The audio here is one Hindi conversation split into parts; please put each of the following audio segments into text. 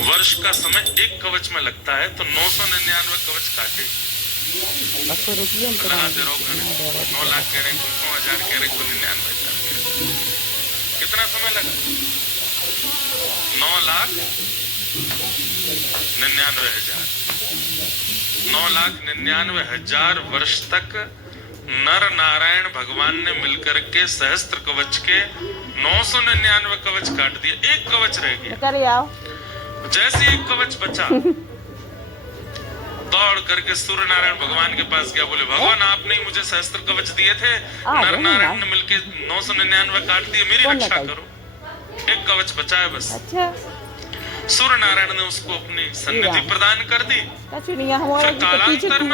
वर्ष का समय एक कवच में लगता है, तो 999 कवच काटे। लगाते रहो गणित, 9 लाख कह रहे, कोई 9,000 कह रहे, कोई 99,000 कह रहे। कितना समय लगा? 9,99,000। 9,99,000 वर्ष तक नर नारायण भगवान ने मिलकर के सहस्त्र कवच के 999 कवच काट दिए, एक कवच रह गया। जैसे एक कवच बचा, दौड़ करके सूर्य नारायण भगवान के पास गया, बोले भगवान आपने ही मुझे सहस्त्र कवच दिए थे, नर नारायण ने मिलके 999 काट दिए, मेरी रक्षा करो, एक कवच बचा है बस। सूर्य नारायण ने उसको अपनी सन्निधि प्रदान कर दी। फिर कालांतर में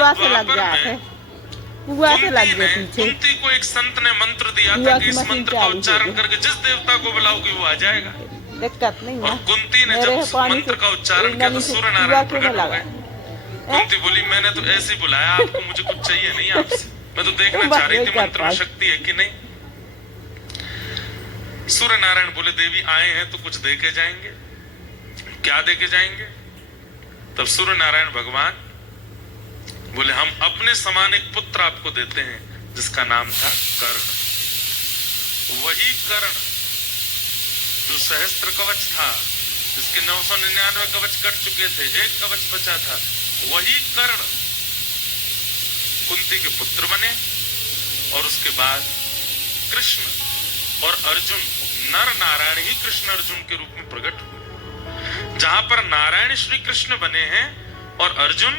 द्वापर में कुंती को एक संत ने मंत्र दिया था कि इस मंत्र का उच्चारण करके जिस देवता को बुलाओगे वो आ जाएगा। और कुंती ने जब उस मंत्र का उच्चारण किया तो सूर्य नारायण प्रकट हो गए। कुंती बोली मैंने तो ऐसे ही बुलाया आपको, मुझे कुछ चाहिए नहीं आपसे, मैं तो देखना चाह रही थी मंत्र में शक्ति है कि नहीं। सूर्य नारायण बोले देवी आए हैं तो कुछ दे के जाएंगे। क्या दे के जाएंगे? तब सूर्य नारायण भगवान बोले हम अपने समान एक पुत्र आपको देते हैं जिसका नाम था कर्ण। वही कर्ण जो सहस्त्र कवच था, जिसके 999 कवच कट चुके थे, एक कवच बचा था, वही कर्ण कुंती के पुत्र बने। और उसके बाद कृष्ण और अर्जुन, नर नारायण ही कृष्ण अर्जुन के रूप में प्रकट हुए। जहां पर नारायण श्री कृष्ण बने हैं और अर्जुन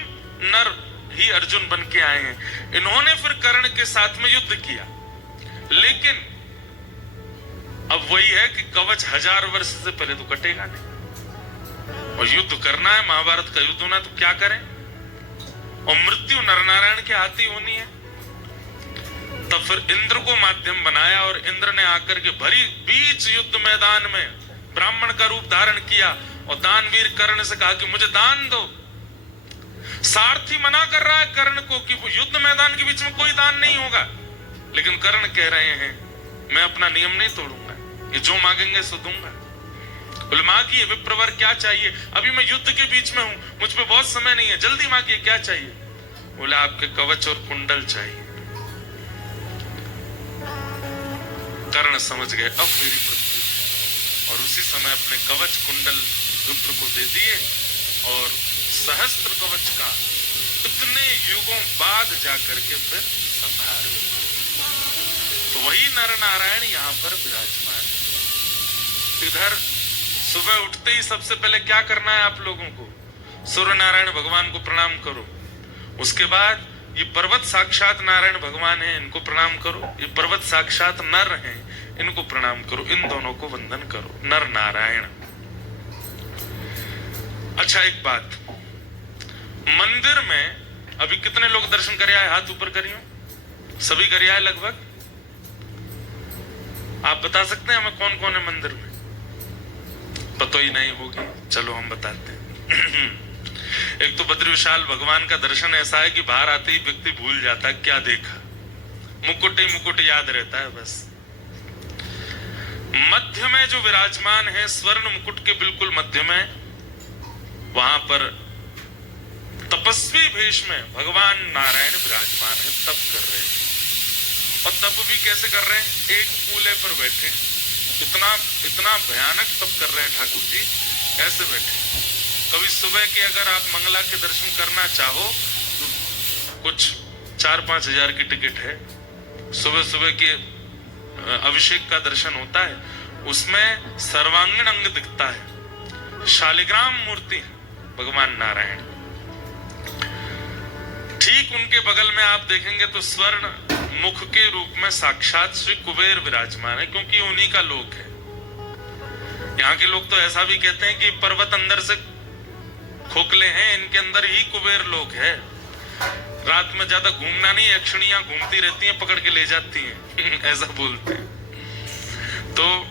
नर ही अर्जुन बन के आए हैं। इन्होंने फिर कर्ण के साथ में युद्ध किया, लेकिन अब वही है कि कवच 1000 वर्ष से पहले तो कटेगा नहीं, और युद्ध करना है, महाभारत का युद्ध होना, तो क्या करें? और मृत्यु नर नारायण के हाथ ही होनी है। तब फिर इंद्र को माध्यम बनाया और इंद्र ने आकर के भरी बीच युद्ध मैदान में ब्राह्मण का रूप धारण किया और दानवीर कर्ण से कहा कि मुझे दान दो। सारथी मना कर रहा है कर्ण को कि युद्ध मैदान के बीच में कोई दान नहीं होगा, लेकिन कर्ण कह रहे हैं मैं अपना नियम नहीं तोड़ूंगा, ये जो मांगेंगे सो दूंगा। बोले मांगिए विप्रवर, क्या चाहिए? अभी मैं युद्ध के बीच में हूं, मुझ पे बहुत समय नहीं है, जल्दी मांगिए, क्या चाहिए? बोले आपके कवच और कुंडल चाहिए। कर्ण समझ गए अब मेरी मृत्यु, और उसी समय अपने कवच कुंडल विप्र को दे दिए और सहस्त्र कवच का इतने युगों बाद जाकर के फिर संहार। तो वही नर नारायण यहाँ पर विराजमान है। इधर सुबह उठते ही सबसे पहले क्या करना है आप लोगों को? सूर्य नारायण भगवान को प्रणाम करो। उसके बाद ये पर्वत साक्षात नारायण भगवान है, इनको प्रणाम करो। ये पर्वत साक्षात नर हैं, इनको प्रणाम करो। इन दोनों को वंदन करो, नर नारायण। अच्छा एक बात, मंदिर में अभी कितने लोग दर्शन कर आए? हाथ ऊपर करिए। सभी कर आए लगभग? आप बता सकते हैं हमें कौन कौन है मंदिर में? पता ही नहीं होगी, चलो हम बताते हैं। एक तो बद्री विशाल भगवान का दर्शन ऐसा है कि बाहर आते ही व्यक्ति भूल जाता है क्या देखा, मुकुट ही मुकुट याद रहता है बस। मध्य में जो विराजमान है, स्वर्ण मुकुट के बिल्कुल मध्य में, वहां पर तपस्वी भेष में भगवान नारायण विराजमान है, तप कर रहे हैं। और तप भी कैसे कर रहे हैं? एक कूले पर बैठे, इतना भयानक तप कर रहे हैं ठाकुर जी, ऐसे बैठे। कभी सुबह के अगर आप मंगला के दर्शन करना चाहो तो कुछ 4-5 हजार की टिकट है। सुबह सुबह के अभिषेक का दर्शन होता है, उसमें सर्वांगीण अंग दिखता है, शालिग्राम मूर्ति भगवान नारायण। ठीक उनके बगल में आप देखेंगे तो स्वर्ण मुख के रूप में साक्षात श्री कुबेर विराजमान है, क्योंकि उन्हीं का लोक है। यहाँ के लोग तो ऐसा भी कहते हैं कि पर्वत अंदर से खोखले हैं, इनके अंदर ही कुबेर लोक है। रात में ज्यादा घूमना नहीं, यक्षिणियां घूमती रहती हैं, पकड़ के ले जाती हैं ऐसा बोलते हैं। तो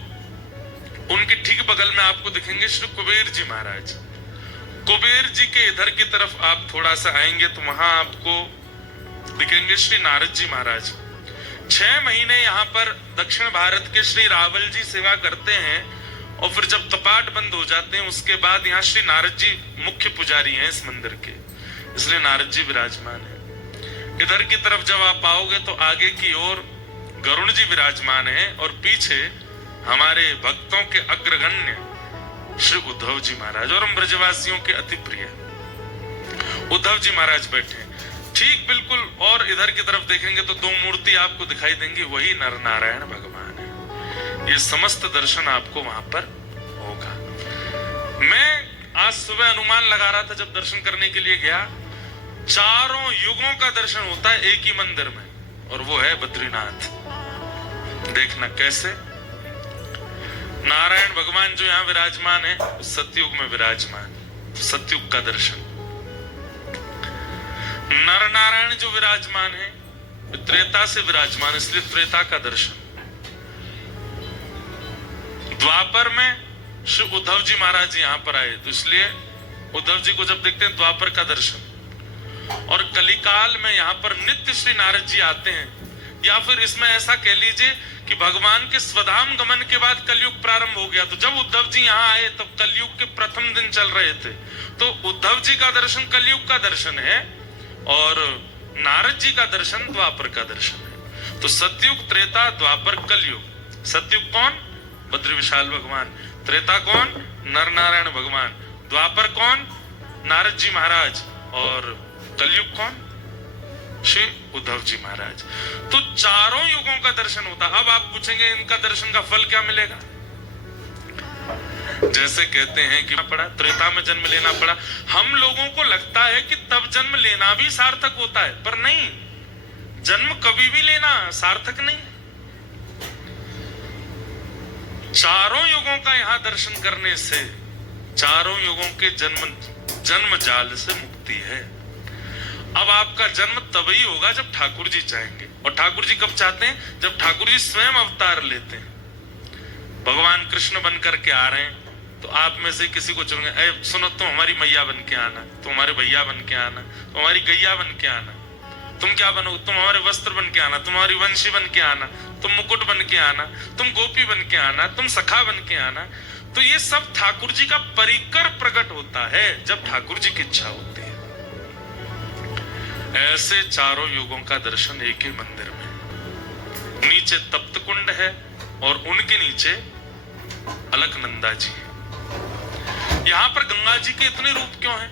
उनके ठीक बगल में आपको दिखेंगे श्री कुबेर जी महाराज। कुबेर जी के इधर की तरफ आप थोड़ा सा आएंगे तो वहां आपको दिखेंगे श्री नारद जी महाराज। 6 महीने यहाँ पर दक्षिण भारत के श्री रावल जी सेवा करते हैं, और फिर जब कपाट बंद हो जाते हैं उसके बाद यहाँ श्री नारद जी मुख्य पुजारी हैं इस मंदिर के, इसलिए नारद जी विराजमान है। इधर की तरफ जब आप आओगे तो आगे की ओर गरुण जी विराजमान है और पीछे हमारे भक्तों के अग्रगण्य श्री उद्धव जी महाराज और हम ब्रजवासियों के अति प्रिय उद्धव जी महाराज बैठे हैं ठीक बिल्कुल। और इधर की तरफ देखेंगे तो दो मूर्ति आपको दिखाई देंगी, वही नर नारायण भगवान है। ये समस्त दर्शन आपको वहां पर होगा। मैं आज सुबह अनुमान लगा रहा था जब दर्शन करने के लिए गया, चारों युगों का दर्शन होता है एक ही मंदिर में, और वो है बद्रीनाथ। देखना कैसे नारायण भगवान जो यहाँ विराजमान है सतयुग में विराजमान, सतयुग का दर्शन। नर नारायण जो विराजमान है त्रेता से विराजमान, इसलिए त्रेता का दर्शन। द्वापर में श्री उद्धव जी महाराज यहाँ पर आए तो इसलिए उद्धव जी को जब देखते हैं द्वापर का दर्शन। और कलिकाल में यहाँ पर नित्य श्री नारद जी आते हैं, या फिर इसमें ऐसा कह लीजिए कि भगवान के स्वधाम गमन के बाद कलयुग प्रारंभ हो गया। तो जब उद्धव जी यहाँ आए तब कलयुग के प्रथम दिन चल रहे थे, तो उद्धव जी का दर्शन कलयुग का दर्शन है और नारद जी का दर्शन द्वापर का दर्शन है। तो सतयुग, त्रेता, द्वापर, कलयुग। सतयुग कौन? बद्री विशाल भगवान। त्रेता कौन? नर नारायण भगवान। द्वापर कौन? नारद जी महाराज। और कलयुग कौन? श्री उद्धव जी महाराज। तो चारों युगों का दर्शन होता। अब आप पूछेंगे इनका दर्शन का फल क्या मिलेगा? जैसे कहते हैं कि पड़ा त्रेता में जन्म लेना पड़ा, हम लोगों को लगता है कि तब जन्म लेना भी सार्थक होता है, पर नहीं, जन्म कभी भी लेना सार्थक नहीं। चारों युगों का यहाँ दर्शन करने से चारों युगों के जन्म जाल से मुक्ति है। अब आपका जन्म तभी होगा जब ठाकुर जी चाहेंगे, और ठाकुर जी कब चाहते हैं? जब ठाकुर जी स्वयं अवतार लेते हैं। भगवान कृष्ण बन करके आ रहे हैं तो आप में से किसी को चुनेंगे, ए सुनो तुम हमारी मैया बन के आना, तुम हमारे भैया बन के आना, तुम हमारी गैया बन के आना। तुम क्या बनोगे? तुम हमारे वस्त्र बन के आना, तुम हमारी वंशी बन के आना, तुम मुकुट बन के आना, तुम गोपी बन के आना, तुम सखा बन के आना। तो ये सब ठाकुर जी का परिकर प्रकट होता है जब ठाकुर जी की इच्छा होती है। ऐसे चारों युगों का दर्शन एक ही मंदिर में। नीचे तप्त कुंड है और उनके नीचे अलकनंदा जी है। यहां पर गंगा जी के इतने रूप क्यों हैं?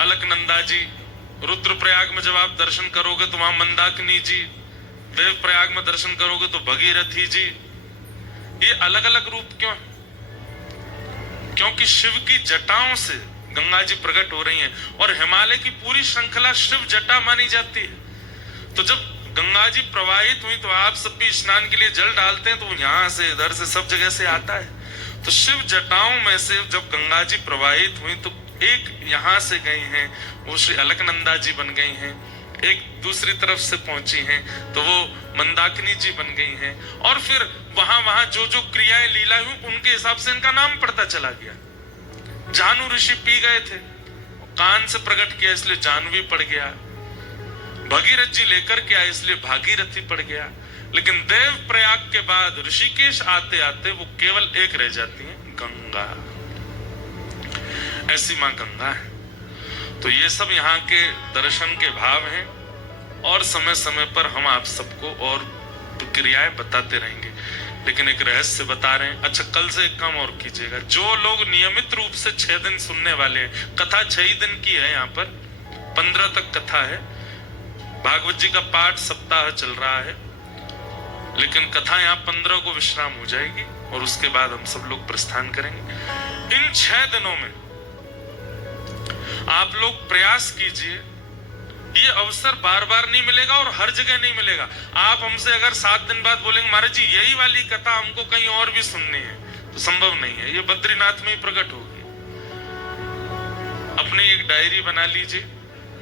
अलकनंदा जी, रुद्रप्रयाग में जब आप दर्शन करोगे तो वहां मंदाकिनी जी, देव प्रयाग में दर्शन करोगे तो भगीरथी जी। ये अलग अलग रूप क्यों है? क्योंकि शिव की जटाओं से गंगा जी प्रकट हो रही हैं और हिमालय की पूरी श्रृंखला शिव जटा मानी जाती है। तो जब गंगा जी प्रवाहित हुई तो आप सब भी स्नान के लिए जल डालते हैं, तो यहां से इधर से सब जगह से आता है। तो शिव जटाओं में से जब गंगा जी प्रवाहित हुई तो एक यहां से गई हैं, वो श्री अलकनंदा जी बन गई हैं। एक दूसरी तरफ से पहुंची हैं तो वो मंदाकिनी जी बन गई हैं। और फिर वहां वहां जो जो क्रियाएं लीला हुई उनके हिसाब से इनका नाम पड़ता चला गया। जानू ऋषि पी गए थे, कान से प्रकट किया इसलिए जानवी पड़ गया। भगीरथ जी लेकर के आए इसलिए भागीरथी पड़ गया। लेकिन देव प्रयाग के बाद ऋषिकेश आते आते वो केवल एक रह जाती है, गंगा। ऐसी मां गंगा है। तो ये सब यहाँ के दर्शन के भाव हैं और समय समय पर हम आप सबको और क्रियाएं बताते रहेंगे। लेकिन एक रहस्य बता रहे हैं। अच्छा, कल से एक काम और कीजिएगा, जो लोग नियमित रूप से 6 दिन सुनने वाले हैं, कथा 6 ही दिन की है, यहाँ पर 15 तक कथा है। भागवत जी का पाठ सप्ताह चल रहा है, लेकिन कथा यहाँ 15 को विश्राम हो जाएगी और उसके बाद हम सब लोग प्रस्थान करेंगे। इन 6 दिनों में आप लोग प्रयास कीजिए, ये अवसर बार बार नहीं मिलेगा और हर जगह नहीं मिलेगा। आप हमसे अगर 7 दिन बाद बोलेंगे महाराज जी यही वाली कथा हमको कहीं और भी सुननी है, तो संभव नहीं है, ये बद्रीनाथ में ही प्रकट होगी। अपनी एक डायरी बना लीजिए,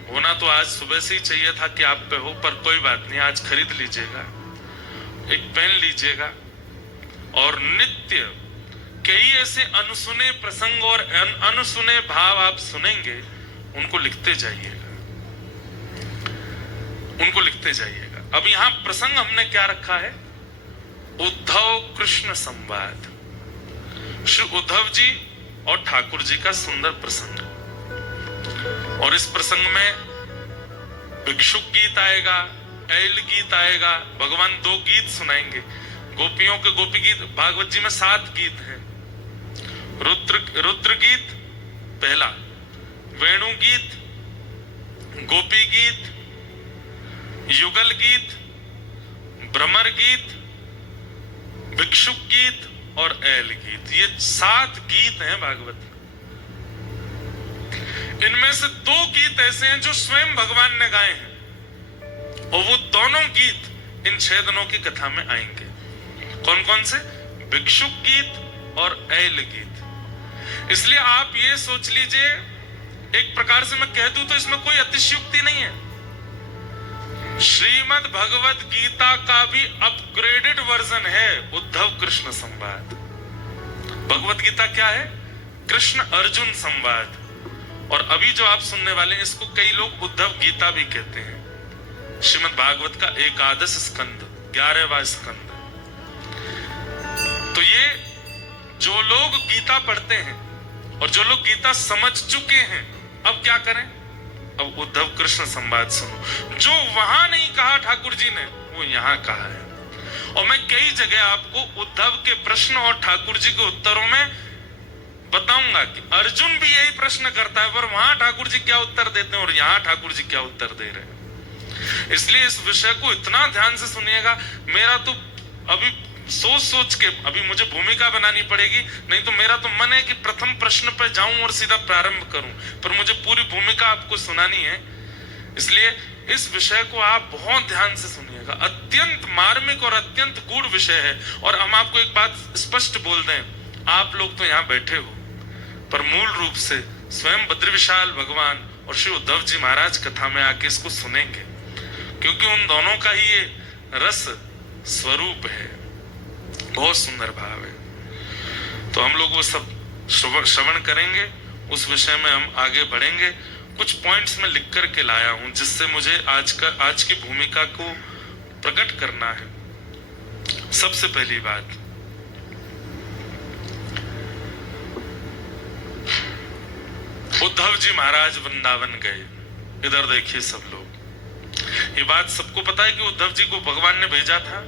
होना तो आज सुबह से ही चाहिए था कि आप पे हो, पर कोई बात नहीं, आज खरीद लीजिएगा। एक पेन लीजिएगा और नित्य कई ऐसे अनसुने प्रसंग और अनसुने भाव आप सुनेंगे, उनको लिखते जाइएगा, उनको लिखते जाइएगा। अब यहां प्रसंग हमने क्या रखा है? उद्धव कृष्ण संवाद। श्री उद्धव जी और ठाकुर जी का सुंदर प्रसंग, और इस प्रसंग में भिक्षुक गीत आएगा, ऐल गीत आएगा, भगवान 2 गीत सुनाएंगे। गोपियों के गोपी गीत भागवत जी में 7 गीत हैं। रुद्र गीत पहला, वेणु गीत, गोपी गीत, युगल गीत, भ्रमर गीत, भिक्षुक गीत और ऐल गीत। ये 7 गीत हैं भागवत में। इनमें से 2 गीत ऐसे हैं जो स्वयं भगवान ने गाए हैं, और वो दोनों गीत इन 6 दिनों की कथा में आएंगे। कौन कौन से? भिक्षुक गीत और ऐल गीत। इसलिए आप ये सोच लीजिए, एक प्रकार से मैं कह दूं तो इसमें कोई अतिशयोक्ति नहीं है। श्रीमद् भगवत गीता का भी अपग्रेडेड वर्जन है उद्धव कृष्ण संवाद। भगवत गीता क्या है? कृष्ण अर्जुन संवाद। और अभी जो आप सुनने वाले हैं, इसको कई लोग उद्धव गीता भी कहते हैं। श्रीमद् भागवत का 11वां स्कंद, 11वां स्कंद। तो ये जो लोग गीता पढ़ते हैं और जो लोग गीता समझ चुके हैं, अब क्या करें? अब उद्धव कृष्ण संवाद सुनो। जो वहां नहीं कहा ठाकुर जी ने, वो यहां कहा है। और मैं कई जगह आपको उद्धव के प्रश्न और ठाकुर जी के उत्तरों में बताऊंगा कि अर्जुन भी यही प्रश्न करता है, पर वहां ठाकुर जी क्या उत्तर देते हैं और यहां ठाकुर जी क्या उत्तर दे रहे हैं। इसलिए इस विषय को इतना ध्यान से सुनिएगा। मेरा तो अभी सोच के अभी मुझे भूमिका बनानी पड़ेगी, नहीं तो मेरा तो मन है कि प्रथम प्रश्न पर जाऊं और सीधा प्रारंभ करूं, पर मुझे पूरी भूमिका आपको सुनानी है। इसलिए इस विषय को आप बहुत ध्यान से सुनिएगा। अत्यंत मार्मिक और अत्यंत गूढ़ विषय है। और हम आपको एक बात स्पष्ट बोल दें, आप लोग तो यहाँ बैठे हो, पर मूल रूप से स्वयं बद्रविशाल भगवान और श्री उद्धव जी महाराज कथा में आके इसको सुनेंगे, क्योंकि उन दोनों का ही ये रस स्वरूप है। बहुत सुंदर भाव है। तो हम लोग वो सब श्रवण करेंगे, उस विषय में हम आगे बढ़ेंगे। कुछ पॉइंट्स में लिख कर के लाया हूं, जिससे मुझे आज की भूमिका को प्रकट करना है। सबसे पहली बात, उद्धव जी महाराज वृंदावन गए। इधर देखिए सब लोग, ये बात सबको पता है कि उद्धव जी को भगवान ने भेजा था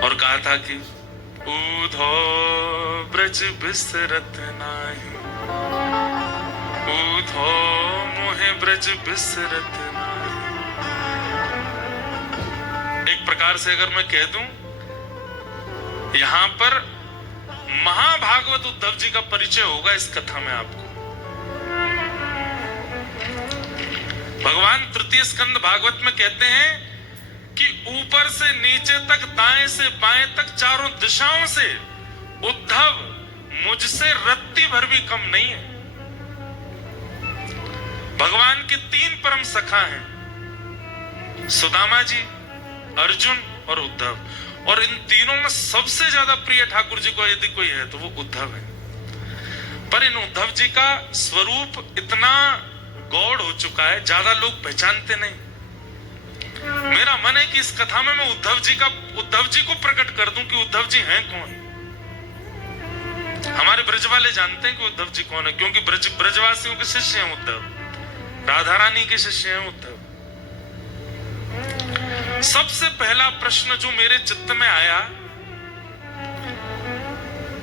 और कहा था कि उद्धव ब्रज बिसरत नाही, उद्धव मोहे ब्रज बिसरत नाही। एक प्रकार से अगर मैं कह दूं, यहां पर महाभागवत उद्धव जी का परिचय होगा इस कथा में आपको। भगवान तृतीय स्कंद भागवत में कहते हैं कि ऊपर से नीचे तक, दाएं से बाएं तक, चारों दिशाओं से उद्धव मुझसे रत्ती भर भी कम नहीं है। भगवान के 3 परम सखा हैं, सुदामा जी, अर्जुन और उद्धव। और इन तीनों में सबसे ज्यादा प्रिय ठाकुर जी को यदि कोई है तो वो उद्धव है। पर इन उद्धव जी का स्वरूप इतना गौड़ हो चुका है, ज्यादा लोग पहचानते नहीं। मेरा मन है कि इस कथा में मैं उद्धव जी को प्रकट कर दूं कि उद्धव जी हैं कौन। हमारे ब्रज वाले जानते हैं कि उद्धव जी कौन है, क्योंकि ब्रजवासियों के शिष्य हैं उद्धव, राधा रानी के शिष्य हैं उद्धव। सबसे पहला प्रश्न जो मेरे चित्त में आया,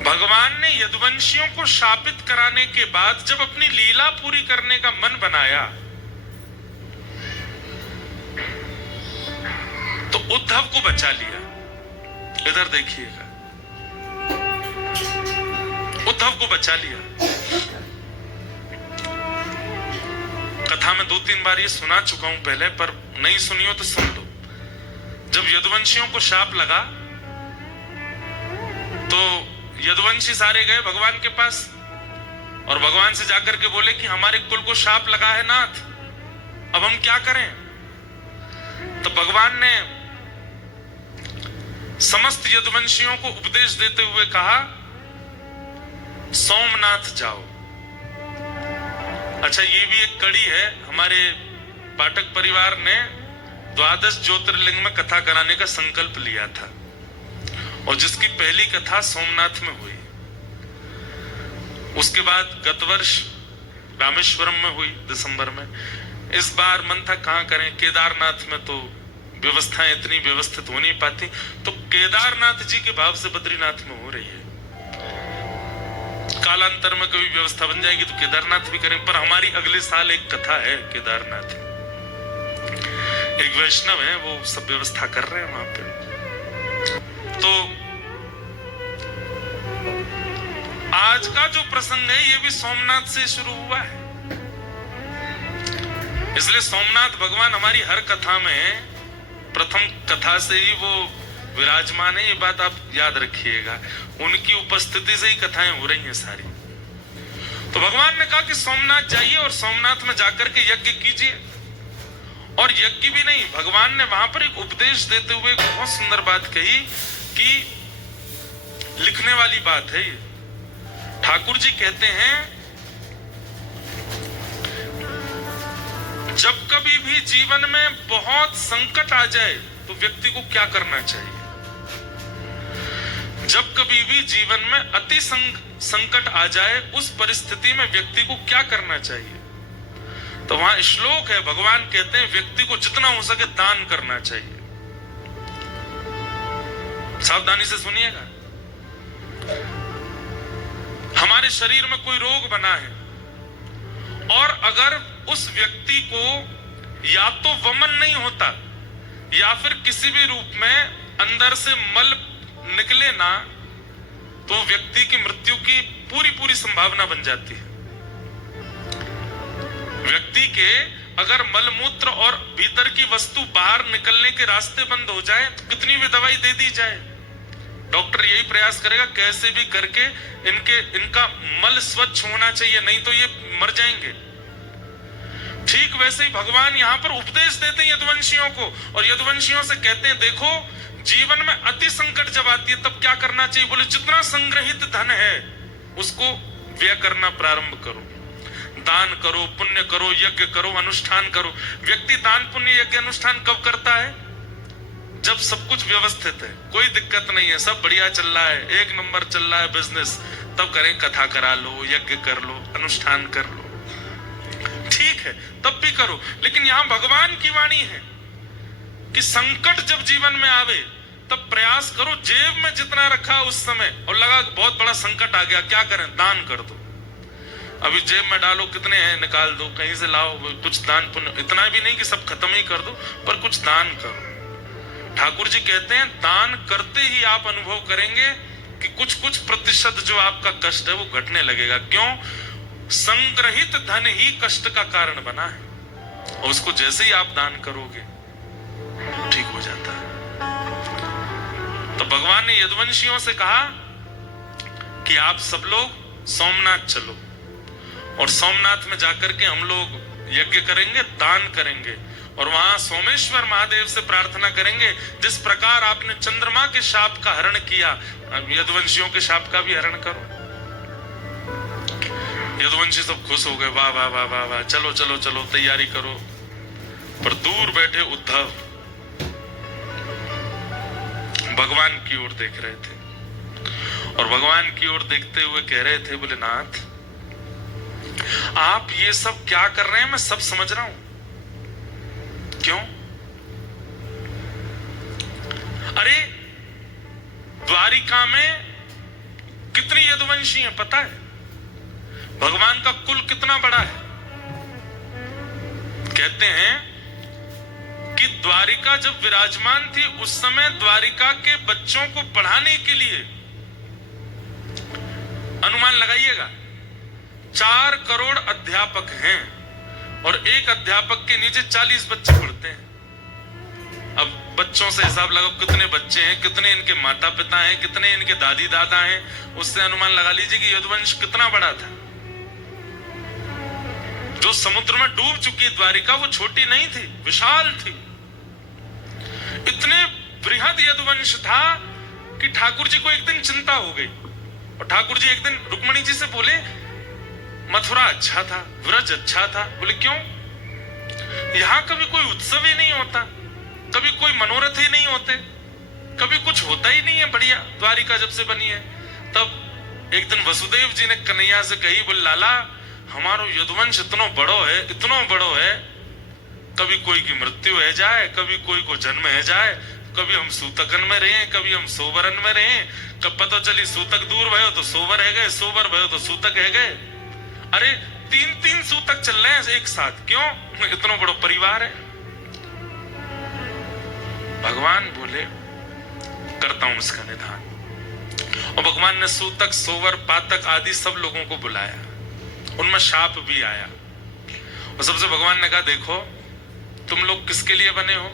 भगवान ने यदुवंशियों को शापित कराने के बाद जब अपनी लीला पूरी करने का मन बनाया, तो उद्धव को बचा लिया। इधर देखिएगा, उद्धव को बचा लिया। कथा में 2-3 बार ये सुना चुका हूं पहले, पर नहीं सुनी हो तो सुन लो। जब यदुवंशियों को शाप लगा तो यदुवंशी सारे गए भगवान के पास और भगवान से जाकर के बोले कि हमारे कुल को शाप लगा है नाथ, अब हम क्या करें। तो भगवान ने समस्त यदुवंशियों को उपदेश देते हुए कहा, सोमनाथ जाओ। अच्छा, ये भी एक कड़ी है। हमारे पाठक परिवार ने 12 ज्योतिर्लिंग में कथा कराने का संकल्प लिया था, और जिसकी पहली कथा सोमनाथ में हुई। उसके बाद गत वर्ष रामेश्वरम में हुई दिसंबर में। इस बार मन था कहां करें, केदारनाथ में तो व्यवस्थाएं इतनी व्यवस्थित हो नहीं पाती, तो केदारनाथ जी के भाव से बद्रीनाथ में हो रही है। कालांतर में कभी व्यवस्था बन जाएगी तो केदारनाथ भी करें, पर हमारी अगले साल एक कथा है केदारनाथ, एक वैष्णव है वो सब व्यवस्था कर रहे हैं वहां पे। तो आज का जो प्रसंग है ये भी सोमनाथ से शुरू हुआ है, इसलिए सोमनाथ भगवान हमारी हर कथा में प्रथम कथा से ही वो विराजमान है, ये बात आप याद रखिएगा। उनकी उपस्थिति से ही कथाएं हो रही हैं सारी। तो भगवान ने कहा कि सोमनाथ जाइए और सोमनाथ में जाकर के यज्ञ कीजिए। और यज्ञ भी नहीं, भगवान ने वहां पर एक उपदेश देते हुए एक बहुत सुंदर बात कही कि लिखने वाली बात है ये। ठाकुर जी कहते हैं जब कभी भी जीवन में बहुत संकट आ जाए तो व्यक्ति को क्या करना चाहिए। जब कभी भी जीवन में अति संकट आ जाए उस परिस्थिति में व्यक्ति को क्या करना चाहिए। तो वहां श्लोक है, भगवान कहते हैं व्यक्ति को जितना हो सके दान करना चाहिए। सावधानी से सुनिएगा। हमारे शरीर में कोई रोग बना है और अगर उस व्यक्ति को या तो वमन नहीं होता या फिर किसी भी रूप में अंदर से मल निकले ना, तो व्यक्ति की मृत्यु की पूरी संभावना बन जाती है। व्यक्ति के अगर मलमूत्र और भीतर की वस्तु बाहर निकलने के रास्ते बंद हो जाए तो कितनी भी दवाई दे दी जाए, डॉक्टर यही प्रयास करेगा कैसे भी करके इनका मल स्वच्छ होना चाहिए, नहीं तो ये मर जाएंगे। ठीक वैसे ही भगवान यहाँ पर उपदेश देते हैं यदुवंशियों को, और यदुवंशियों से कहते हैं देखो जीवन में अति संकट जब आती है तब क्या करना चाहिए। बोले जितना संग्रहित धन है उसको व्यय करना प्रारंभ करो, दान करो, पुण्य करो, यज्ञ करो, अनुष्ठान करो। व्यक्ति दान पुण्य यज्ञ अनुष्ठान कब करता है? जब सब कुछ व्यवस्थित है, कोई दिक्कत नहीं है, सब बढ़िया चल रहा है, एक नंबर चल रहा है बिजनेस, तब करें कथा करा लो, यज्ञ कर लो, अनुष्ठान कर लो, ठीक है तब भी करो। लेकिन यहां भगवान की वाणी है कि संकट जब जीवन में आवे तब प्रयास करो, जेब में जितना रखा उस समय और लगा बहुत बड़ा संकट आ गया, क्या करें? दान कर दो। अभी जेब में डालो, कितने हैं निकाल दो, कहीं से लाओ, कुछ दान पुण्य, इतना भी नहीं कि सब खत्म ही कर दो, पर कुछ दान करो। ठाकुर जी कहते हैं दान करते ही आप अनुभव करेंगे कि कुछ प्रतिशत जो आपका कष्ट है वो घटने लगेगा। क्यों? संग्रहित धन ही कष्ट का कारण बना है, और उसको जैसे ही आप दान करोगे ठीक हो जाता है। तो भगवान ने यदुवंशियों से कहा कि आप सब लोग सोमनाथ चलो, और सोमनाथ में जाकर के हम लोग यज्ञ करेंगे, दान करेंगे, और वहां सोमेश्वर महादेव से प्रार्थना करेंगे जिस प्रकार आपने चंद्रमा के शाप का हरण किया, यदुवंशियों के शाप का भी हरण करो। यदुवंशी सब खुश हो गए, वाह वाह वाह वाह वाह, चलो चलो चलो तैयारी करो। पर दूर बैठे उद्धव भगवान की ओर देख रहे थे, और भगवान की ओर देखते हुए कह रहे थे, बोले नाथ आप ये सब क्या कर रहे हैं, मैं सब समझ रहा हूं। क्यों? अरे द्वारिका में कितनी यदुवंशी हैं पता है? भगवान का कुल कितना बड़ा है? कहते हैं कि द्वारिका जब विराजमान थी उस समय द्वारिका के बच्चों को पढ़ाने के लिए, अनुमान लगाइएगा, 4 करोड़ अध्यापक हैं और एक अध्यापक के नीचे 40 बच्चे पढ़ते हैं। अब बच्चों से हिसाब लगाओ कितने बच्चे हैं, कितने इनके माता पिता हैं, कितने इनके दादी दादा हैं, उससे अनुमान लगा लीजिए कि यदुवंश कितना बड़ा था। जो समुद्र में डूब चुकी द्वारिका वो छोटी नहीं थी, विशाल थी। इतने बृहद यदुवंश था कि ठाकुर जी को एक दिन चिंता हो गई, और ठाकुर जी एक दिन रुक्मणी जी से बोले मथुरा अच्छा था, व्रज अच्छा था। बोले क्यों? यहां कभी कोई उत्सव ही नहीं होता, कभी कोई मनोरथ ही नहीं होते, कभी कुछ होता ही नहीं है बढ़िया। द्वारिका जब से बनी है तब एक दिन वसुदेव जी ने कन्हैया से कही, बोले लाला हमारो यदुवंश इतनो बड़ो है, इतनो बड़ो है, कभी कोई की मृत्यु है जाए, कभी कोई को जन्म है जाए, कभी हम सूतकन में रहे, कभी हम सोबरन में रहे, कब पता चली सूतक दूर भयो तो सोबर है गए, सोबर भयो तो सूतक है गए। अरे 3-3 सूतक चल रहे हैं एक साथ, क्यों? इतना बड़ा परिवार है। भगवान बोले करता हूं इसका निदान। और भगवान ने सूतक, सोवर, पातक आदि सब लोगों को बुलाया, उनमें शाप भी आया। और सबसे भगवान ने कहा, देखो तुम लोग किसके लिए बने हो?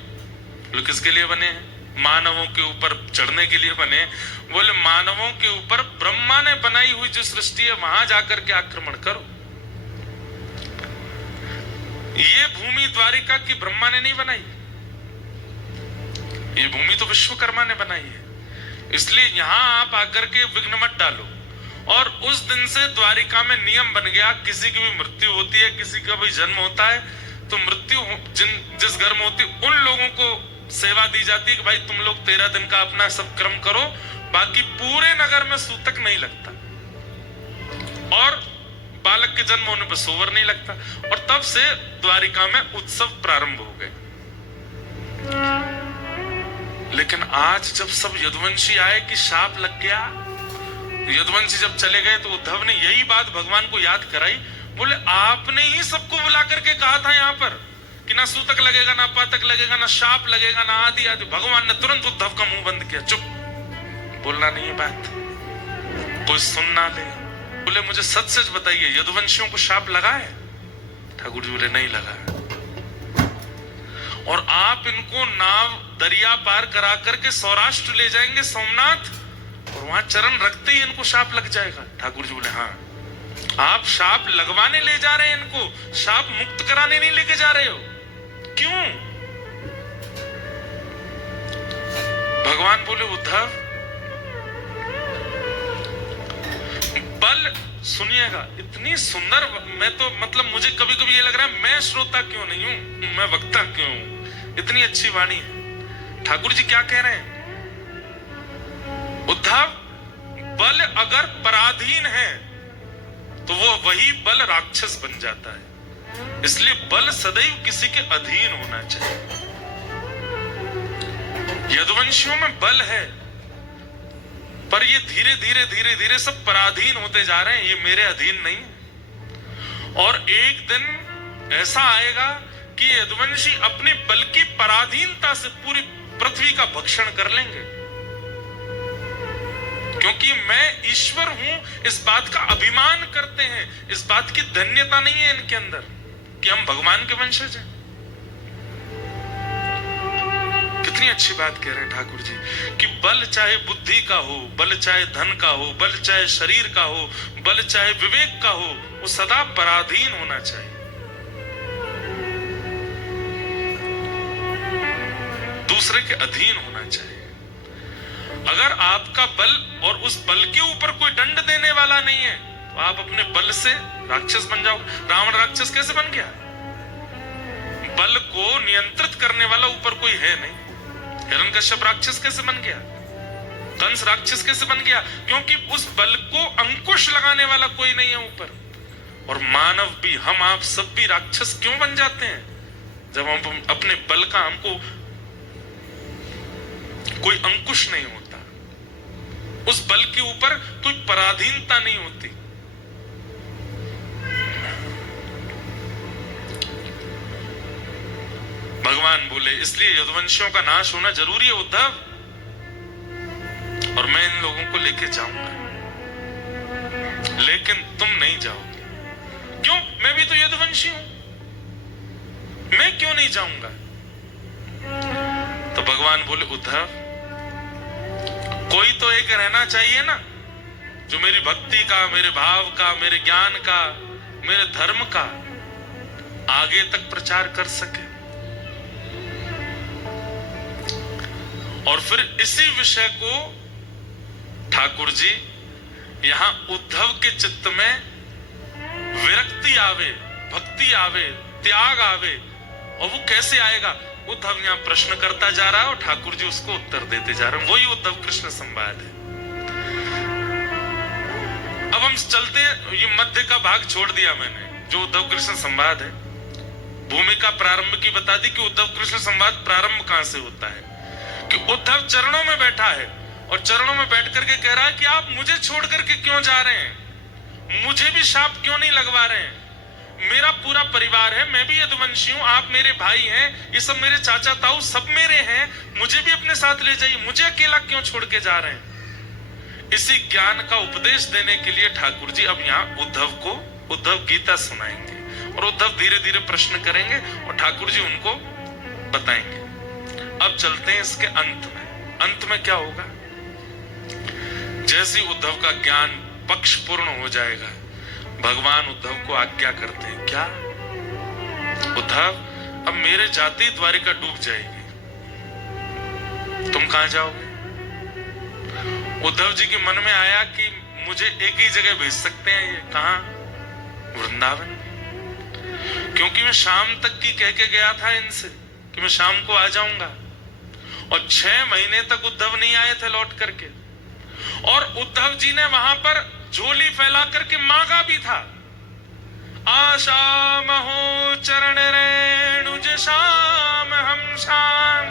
लोग किसके लिए बने हैं? मानवों के ऊपर चढ़ने के लिए बने। बोले मानवों के ऊपर ब्रह्मा ने बनाई हुई जो सृष्टि है वहां जाकर के आक्रमण करो। ये भूमि द्वारिका की ब्रह्मा ने नहीं बनाई, ये भूमि तो विश्वकर्मा ने बनाई है, इसलिए यहां आप आकर के विघ्न मत डालो। और उस दिन से द्वारिका में नियम बन गया, किसी की भी मृत्यु होती है, किसी का भी जन्म होता है, तो मृत्यु जिस घर में होती है उन लोगों को सेवा दी जाती है कि भाई तुम लोग 13 दिन का अपना सब क्रम करो, बाकी पूरे नगर में सूतक नहीं लगता और बालक के जन्म होने पर सोवर नहीं लगता। और तब से द्वारिका में उत्सव प्रारंभ हो गए। लेकिन आज जब सब यदुवंशी आए कि शाप लग गया, यदुवंशी जब चले गए तो उद्धव ने यही बात भगवान को याद कराई। बोले आपने ही सबको बुला करके कहा था यहाँ पर कि ना सूतक लगेगा, ना पातक लगेगा, ना शाप लगेगा, ना आदि आदि। भगवान ने तुरंत उद्धव का मुंह बंद किया, चुप, बोलना नहीं है बात, कोई सुन ना ले। बोले मुझे सच सच बताइए, यदुवंशियों को शाप लगा है? ठाकुर जी बोले नहीं लगा। और आप इनको नाव दरिया पार करा करके सौराष्ट्र ले जाएंगे, सोमनाथ, और वहां चरण रखते ही इनको शाप लग जाएगा। ठाकुर जी बोले हाँ, आप शाप लगवाने ले जा रहे हैं इनको, शाप मुक्त कराने नहीं लेके जा रहे हो। क्यों? भगवान बोले उद्धव बल, सुनिएगा, इतनी सुंदर, मैं तो मतलब मुझे कभी कभी ये लग रहा है मैं श्रोता क्यों नहीं हूं, मैं वक्ता क्यों हूं, इतनी अच्छी वाणी है। ठाकुर जी क्या कह रहे हैं? उद्धव बल अगर पराधीन है तो वो वही बल राक्षस बन जाता है, इसलिए बल सदैव किसी के अधीन होना चाहिए। यदुवंशियों में बल है, पर ये धीरे धीरे धीरे धीरे सब पराधीन होते जा रहे हैं, ये मेरे अधीन नहीं। और एक दिन ऐसा आएगा कि यदुवंशी अपने बल की पराधीनता से पूरी पृथ्वी का भक्षण कर लेंगे, क्योंकि मैं ईश्वर हूं इस बात का अभिमान करते हैं, इस बात की धन्यता नहीं है इनके अंदर कि हम भगवान के वंशज हैं। कितनी अच्छी बात कह रहे हैं ठाकुर जी कि बल चाहे बुद्धि का हो, बल चाहे धन का हो, बल चाहे शरीर का हो, बल चाहे विवेक का हो, वो सदा पराधीन होना चाहिए, दूसरे के अधीन होना चाहिए। अगर आपका बल और उस बल के ऊपर कोई दंड देने वाला नहीं है तो आप अपने बल से राक्षस बन जाओ। रावण राक्षस कैसे बन गया? बल को नियंत्रित करने वाला ऊपर कोई है नहीं। हिरण्यकश्यप राक्षस कैसे बन गया? कंस राक्षस कैसे बन गया? क्योंकि उस बल को अंकुश लगाने वाला कोई नहीं है ऊपर। और मानव भी, हम आप सब भी राक्षस क्यों बन जाते हैं? जब हम अपने बल का, हमको कोई अंकुश नहीं होता, उस बल के ऊपर कोई पराधीनता नहीं होती। भगवान बोले इसलिए यदुवंशियों का नाश होना जरूरी है उद्धव, और मैं इन लोगों को लेके जाऊंगा, लेकिन तुम नहीं जाओगे। क्यों? मैं भी तो यदुवंशी हूं, मैं क्यों नहीं जाऊंगा? तो भगवान बोले उद्धव कोई तो एक रहना चाहिए ना जो मेरी भक्ति का, मेरे भाव का, मेरे ज्ञान का, मेरे धर्म का आगे तक प्रचार कर सके। और फिर इसी विषय को ठाकुर जी यहां उद्धव के चित्त में विरक्ति आवे, भक्ति आवे, त्याग आवे। और वो कैसे आएगा? उद्धव यहां प्रश्न करता जा रहा है और ठाकुर जी उसको उत्तर देते जा रहे हैं। वही उद्धव कृष्ण संवाद है। अब हम चलते हैं, ये मध्य का भाग छोड़ दिया मैंने, जो उद्धव कृष्ण संवाद है। भूमिका प्रारंभ की बता दी कि उद्धव कृष्ण संवाद प्रारंभ कहां से होता है, कि उद्धव चरणों में बैठा है और चरणों में बैठ करके कह रहा है कि आप मुझे छोड़ करके क्यों जा रहे हैं, मुझे भी शाप क्यों नहीं लगवा रहे हैं, मेरा पूरा परिवार है, मैं भी यदुवंशी हूं, आप मेरे भाई हैं, ये सब मेरे चाचा ताऊ सब मेरे हैं, मुझे भी अपने साथ ले जाइए, मुझे अकेला क्यों छोड़ के जा रहे हैं। इसी ज्ञान का उपदेश देने के लिए ठाकुर जी अब यहाँ उद्धव गीता सुनाएंगे और उद्धव धीरे धीरे प्रश्न करेंगे और ठाकुर जी उनको बताएंगे। अब चलते हैं इसके अंत में क्या होगा। जैसे उद्धव का ज्ञान पक्ष पूर्ण हो जाएगा, भगवान उद्धव को आज्ञा करते हैं, क्या उद्धव अब मेरे जाते ही द्वारिका डूब जाएगी, तुम कहां जाओगे। उद्धव जी के मन में आया कि मुझे एक ही जगह भेज सकते हैं, ये कहां, वृंदावन, क्योंकि मैं शाम तक की कह के गया था इनसे कि मैं शाम को आ जाऊंगा, और 6 महीने तक उद्धव नहीं आए थे लौट करके, और उद्धव जी ने वहां पर झोली फैला करके मांगा भी था, आशा महो चरण रेणुज श्याम हम श्याम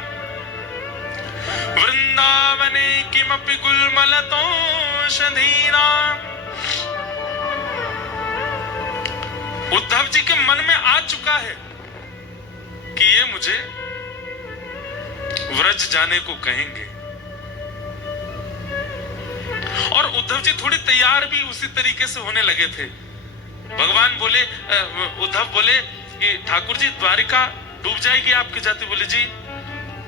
वृंदावने किमपि गुलमलतोषधीना। उद्धव जी के मन में आ चुका है कि ये मुझे व्रज जाने को कहेंगे, और उद्धव जी थोड़ी तैयार भी उसी तरीके से होने लगे थे। भगवान बोले, उद्धव बोले कि ठाकुर जी द्वारिका डूब जाएगी आपके जाते। बोले जी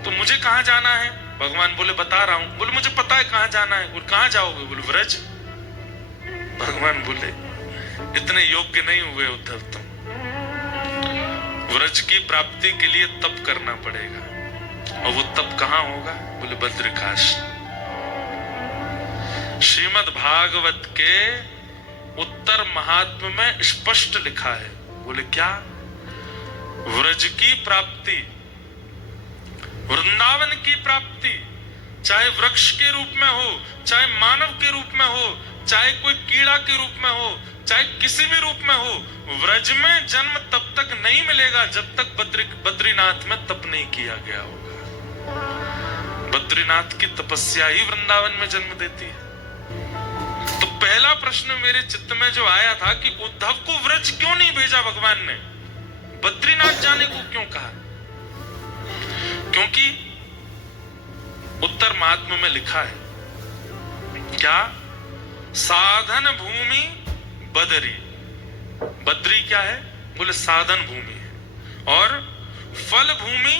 तो मुझे कहां जाना है। भगवान बोले बता रहा हूं। बोले मुझे पता है कहां जाना है। बोले कहां जाओगे। बोले व्रज। भगवान बोले इतने योग्य नहीं हुए उद्धव तुम, व्रज की प्राप्ति के लिए तप करना पड़ेगा, और वो तप कहां होगा। बोले बद्रिकाश। श्रीमद् भागवत के उत्तर महात्म्य में स्पष्ट लिखा है। बोले क्या, व्रज की प्राप्ति, वृंदावन की प्राप्ति, चाहे वृक्ष के रूप में हो, चाहे मानव के रूप में हो, चाहे कोई कीड़ा के रूप में हो, चाहे किसी भी रूप में हो, व्रज में जन्म तब तक नहीं मिलेगा जब तक बद्रीनाथ में तप नहीं किया गया होगा। बद्रीनाथ की तपस्या ही वृंदावन में जन्म देती है। तो पहला प्रश्न मेरे चित्त में जो आया था कि उद्धव को व्रज क्यों नहीं भेजा भगवान ने, बद्रीनाथ जाने को क्यों कहा। क्योंकि उत्तर महात्म्य में लिखा है क्या, साधन भूमि बदरी। बद्री क्या है। बोले साधन भूमि है, और फल भूमि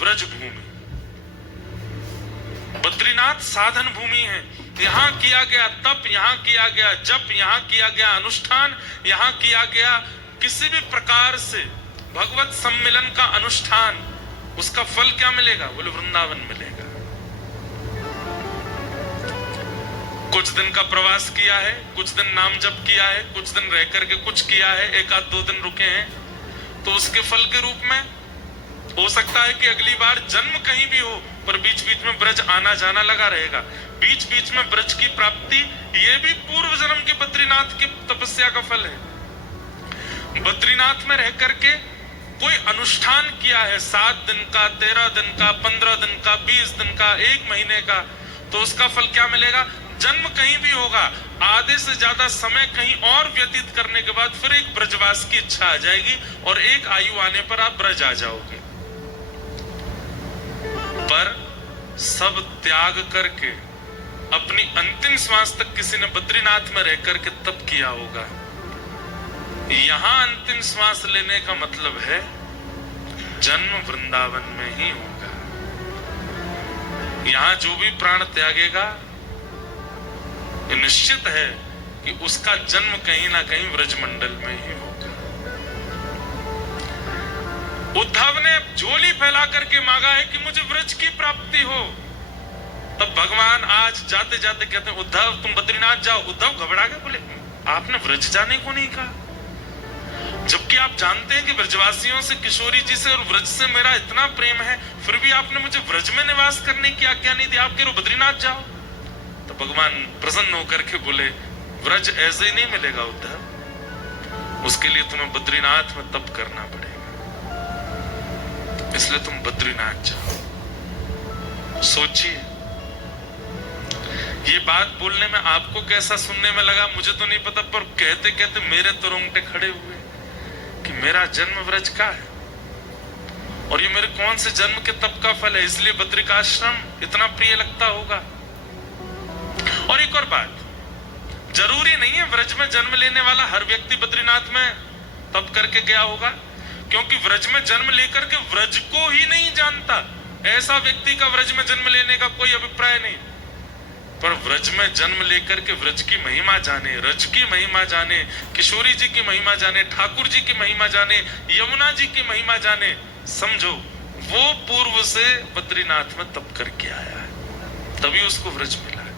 व्रज भूमि। बद्रीनाथ साधन भूमि है, यहां किया गया तप, यहां किया गया जप, यहां किया गया अनुष्ठान, यहां किया गया किसी भी प्रकार से भगवत सम्मिलन का अनुष्ठान, उसका फल क्या मिलेगा। बोले वृंदावन मिलेगा। कुछ दिन का प्रवास किया है, कुछ दिन नाम जप किया है, कुछ दिन रह करके कुछ किया है, 1-2 दिन रुके हैं, तो उसके फल के रूप में हो सकता है कि अगली बार जन्म कहीं भी हो, पर बीच बीच में ब्रज आना जाना लगा रहेगा। बीच बीच में ब्रज की प्राप्ति, ये भी पूर्व जन्म के बद्रीनाथ की तपस्या का फल है। बद्रीनाथ में रह करके कोई अनुष्ठान किया है 7 दिन का, 13 दिन का, 15 दिन का, 20 दिन का, 1 महीने का, तो उसका फल क्या मिलेगा। जन्म कहीं भी होगा, आधे से ज्यादा समय कहीं और व्यतीत करने के बाद फिर एक ब्रजवास की इच्छा आ जाएगी, और एक आयु आने पर आप ब्रज आ जाओगे। पर सब त्याग करके अपनी अंतिम श्वास तक किसी ने बद्रीनाथ में रह करके तप किया होगा। यहां अंतिम श्वास लेने का मतलब है जन्म वृंदावन में ही होगा। यहां जो भी प्राण त्यागेगा, ये निश्चित है कि उसका जन्म कहीं ना कहीं व्रजमंडल में ही होगा। उद्धव ने झोली फैला करके मांगा है कि मुझे व्रज की प्राप्ति हो। तब भगवान आज जाते जाते कहते हैं उद्धव तुम बद्रीनाथ जाओ। उद्धव घबरा गए, बोले आपने व्रज जाने को नहीं कहा, जबकि आप जानते हैं कि ब्रजवासियों से, किशोरी जी से और व्रज से मेरा इतना प्रेम है, फिर भी आपने मुझे व्रज में निवास करने की आज्ञा नहीं दी, आप कह रहे हो बद्रीनाथ जाओ। तो भगवान प्रसन्न होकर के बोले व्रज ऐसे ही नहीं मिलेगा उद्धव, उसके लिए तुम्हें बद्रीनाथ में तप करना पड़ेगा। इसलिए तुम बद्रीनाथ जाओ। सोचिए, ये बात बोलने में आपको कैसा सुनने में लगा मुझे तो नहीं पता, पर कहते कहते मेरे तो रोंगटे खड़े हुए कि मेरा जन्म व्रज का है और ये मेरे कौन से जन्म के तप का फल है, इसलिए बद्रिकाश्रम इतना प्रिय लगता होगा। और एक और बात, जरूरी नहीं है व्रज में जन्म लेने वाला हर व्यक्ति बद्रीनाथ में तप करके गया होगा, क्योंकि व्रज में जन्म लेकर के व्रज को ही नहीं जानता ऐसा व्यक्ति का व्रज में जन्म लेने का कोई अभिप्राय नहीं। पर व्रज में जन्म लेकर के व्रज की महिमा जाने, रज की महिमा जाने, किशोरी जी की महिमा जाने, ठाकुर जी की महिमा जाने, यमुना जी की महिमा जाने, समझो वो पूर्व से बद्रीनाथ में तप करके आया है, तभी उसको व्रज मिला है।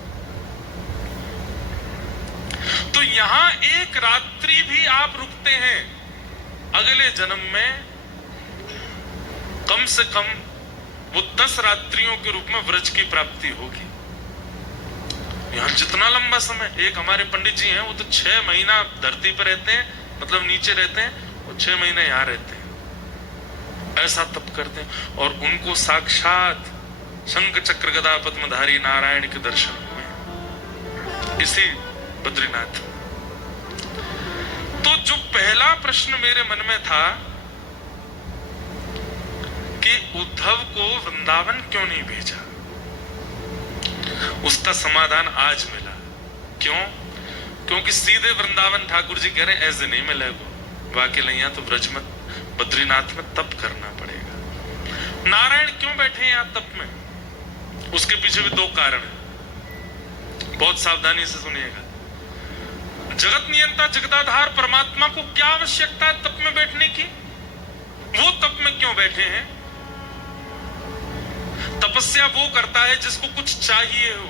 तो यहां एक रात्रि भी आप रुकते हैं, अगले जन्म में कम से कम वो 10 रात्रियों के रूप में व्रज की प्राप्ति होगी। यहाँ जितना लंबा समय, एक हमारे पंडित जी हैं वो तो 6 महीना धरती पर रहते हैं, मतलब नीचे रहते हैं, वो 6 महीने यहाँ रहते हैं, ऐसा तप करते हैं और उनको साक्षात शंख चक्र गदा पद्मधारी नारायण के दर्शन हुए इसी बद्रीनाथ। तो जो पहला प्रश्न मेरे मन में था कि उद्धव को वृंदावन क्यों नहीं भेजा, उसका समाधान आज मिला। क्यों? क्योंकि सीधे वृंदावन ठाकुर जी कह रहे हैं ऐसे नहीं मिलेगा, वाकई नहीं तो ब्रज में बद्रीनाथ में तप करना पड़ेगा। नारायण क्यों बैठे हैं यहां तप में, उसके पीछे भी 2 कारण है, बहुत सावधानी से सुनिएगा। जगत नियंता जगदाधार परमात्मा को क्या आवश्यकता है तप में बैठने की, वो तप में क्यों बैठे हैं? तपस्या वो करता है जिसको कुछ चाहिए हो,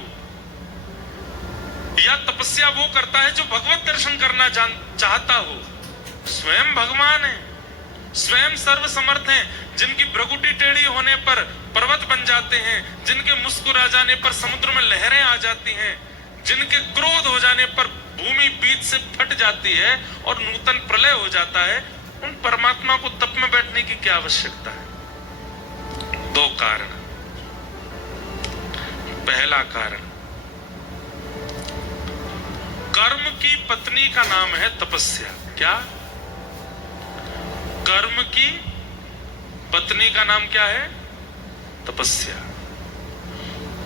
या तपस्या वो करता है जो भगवत दर्शन करना चाहता हो। स्वयं भगवान है, स्वयं सर्व समर्थ हैं, जिनकी भ्रगुटी टेढ़ी होने पर पर्वत बन जाते हैं, जिनके मुस्कुरा जाने पर समुद्र में लहरें आ जाती हैं, जिनके क्रोध हो जाने पर भूमि बीच से फट जाती है और नूतन प्रलय हो जाता है, उन परमात्मा को तप में बैठने की क्या आवश्यकता है? 2 कारण। पहला कारण, कर्म की पत्नी का नाम है तपस्या। क्या? कर्म की पत्नी का नाम क्या है? तपस्या।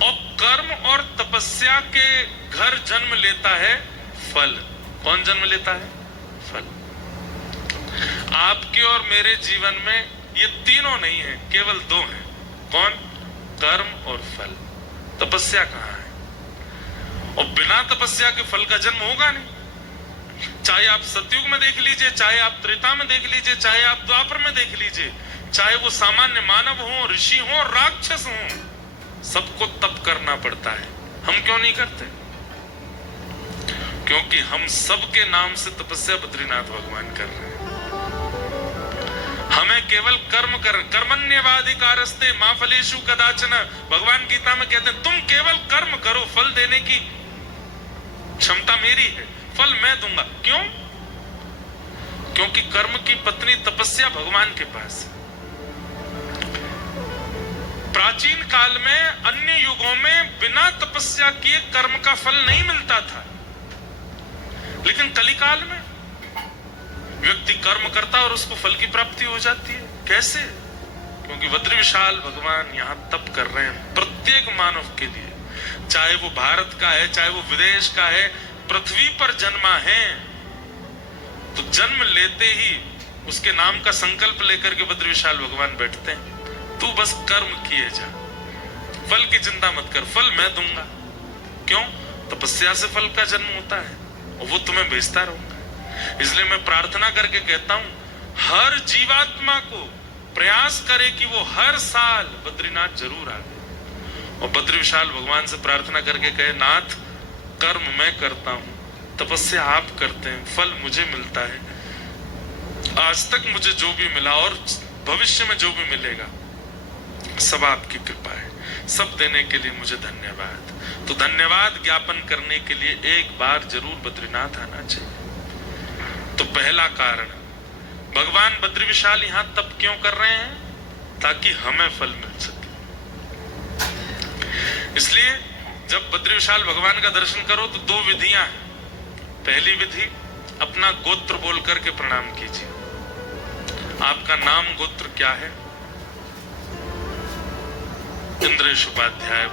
और कर्म और तपस्या के घर जन्म लेता है फल। कौन जन्म लेता है? फल। आपके और मेरे जीवन में ये तीनों नहीं है, केवल 2 हैं। कौन? कर्म और फल। तपस्या कहां है? और बिना तपस्या के फल का जन्म होगा नहीं। चाहे आप सतयुग में देख लीजिए, चाहे आप त्रेता में देख लीजिए, चाहे आप द्वापर में देख लीजिए, चाहे वो सामान्य मानव हो, ऋषि हो, राक्षस हो, सबको तप करना पड़ता है। हम क्यों नहीं करते? क्योंकि हम सबके नाम से तपस्या बद्रीनाथ भगवान कर रहे हैं। हमें केवल कर्म कर, कर्मण्येवाधिकारस्ते मा फलेषु कदाचन, भगवान गीता में कहते हैं तुम केवल कर्म करो, फल देने की क्षमता मेरी है, फल मैं दूंगा। क्यों? क्योंकि कर्म की पत्नी तपस्या भगवान के पास है। प्राचीन काल में, अन्य युगों में बिना तपस्या किए कर्म का फल नहीं मिलता था, लेकिन कलिकाल में व्यक्ति कर्म करता और उसको फल की प्राप्ति हो जाती है। कैसे? क्योंकि बद्री विशाल भगवान यहां तप कर रहे हैं प्रत्येक मानव के लिए, चाहे वो भारत का है, चाहे वो विदेश का है, पृथ्वी पर जन्मा है तो जन्म लेते ही उसके नाम का संकल्प लेकर के बद्री विशाल भगवान बैठते हैं। तू बस कर्म किए जा, फल की चिंता मत कर, फल मैं दूंगा। क्यों? तपस्या से फल का जन्म होता है और वो तुम्हें भेजता रहूंगा। इसलिए मैं प्रार्थना करके कहता हूं, हर जीवात्मा को प्रयास करे कि वो हर साल बद्रीनाथ जरूर आवे और बद्री विशाल भगवान से प्रार्थना करके कहे, नाथ कर्म मैं करता हूं, तपस्या आप करते हैं, फल मुझे मिलता है। आज तक मुझे जो भी मिला और भविष्य में जो भी मिलेगा सब आपकी कृपा है। सब देने के लिए मुझे धन्यवाद। तो धन्यवाद ज्ञापन करने के लिए एक बार जरूर बद्रीनाथ आना चाहिए। तो पहला कारण, भगवान बद्री विशाल यहां तप क्यों कर रहे हैं? ताकि हमें फल मिल सके। इसलिए जब बद्री विशाल भगवान का दर्शन करो तो दो विधियां हैं। पहली विधि, अपना गोत्र बोल करके प्रणाम कीजिए। आपका नाम गोत्र क्या है? इंद्रेश उपाध्याय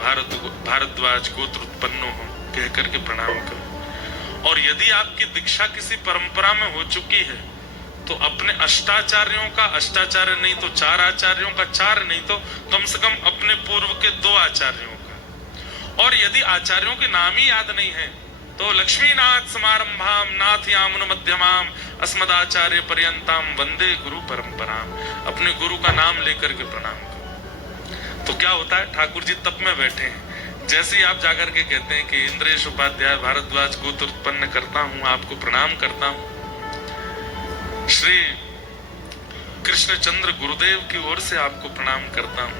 भारद्वाज गोत्र उत्पन्नो हो कह करके प्रणाम करो। और यदि आपकी दीक्षा किसी परंपरा में हो चुकी है तो अपने अष्टाचार्यों का, अष्टाचार्य नहीं तो 4 आचार्यों का, 4 नहीं तो कम से कम अपने पूर्व के 2 आचार्यों का। और यदि आचार्यों के नाम ही याद नहीं है तो लक्ष्मीनाथ समारंभाम नाथयामुन मध्यमाम अस्मदाचार्य पर्यंताम वंदे गुरु परंपराम। अपने गुरु का नाम लेकर के प्रणाम करो। तो क्या होता है, ठाकुर जी तप में बैठे हैं, जैसे ही आप जाकर के कहते हैं कि इंद्रेश उपाध्याय भारद्वाज गोत्र उत्पन्न करता हूं, आपको प्रणाम करता हूं, श्री कृष्णचंद्र गुरुदेव की ओर से आपको प्रणाम करता हूं,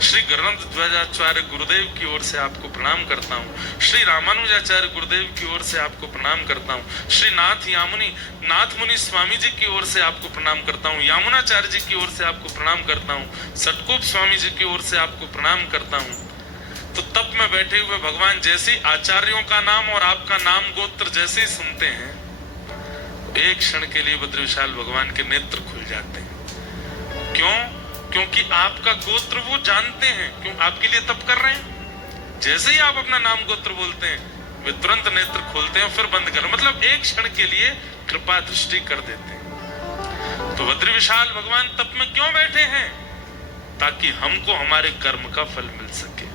श्री ग्रंथ ध्वजाचार्य गुरुदेव की ओर से आपको प्रणाम करता हूं, श्री रामानुजाचार्य गुरुदेव की ओर से आपको प्रणाम करता हूं, श्री नाथ मुनि स्वामी जी की ओर से आपको प्रणाम करता हूं, यामुनाचार्य जी की ओर से आपको प्रणाम करता हूं, सटकोप स्वामी जी की ओर से आपको प्रणाम करता हूं। तो तप में बैठे हुए भगवान जैसे आचार्यों का नाम और आपका नाम गोत्र जैसे ही सुनते हैं, एक क्षण के लिए बद्री विशाल भगवान के नेत्र खुल जाते हैं। क्यों? क्योंकि आपका गोत्र वो जानते हैं। क्यों? आपके लिए तप कर रहे हैं। जैसे ही आप अपना नाम गोत्र बोलते हैं वे तुरंत नेत्र खोलते हैं, फिर बंद कर, मतलब एक क्षण के लिए कृपा दृष्टि कर देते हैं। तो बद्री विशाल भगवान तप में क्यों बैठे हैं? ताकि हमको हमारे कर्म का फल मिल सके।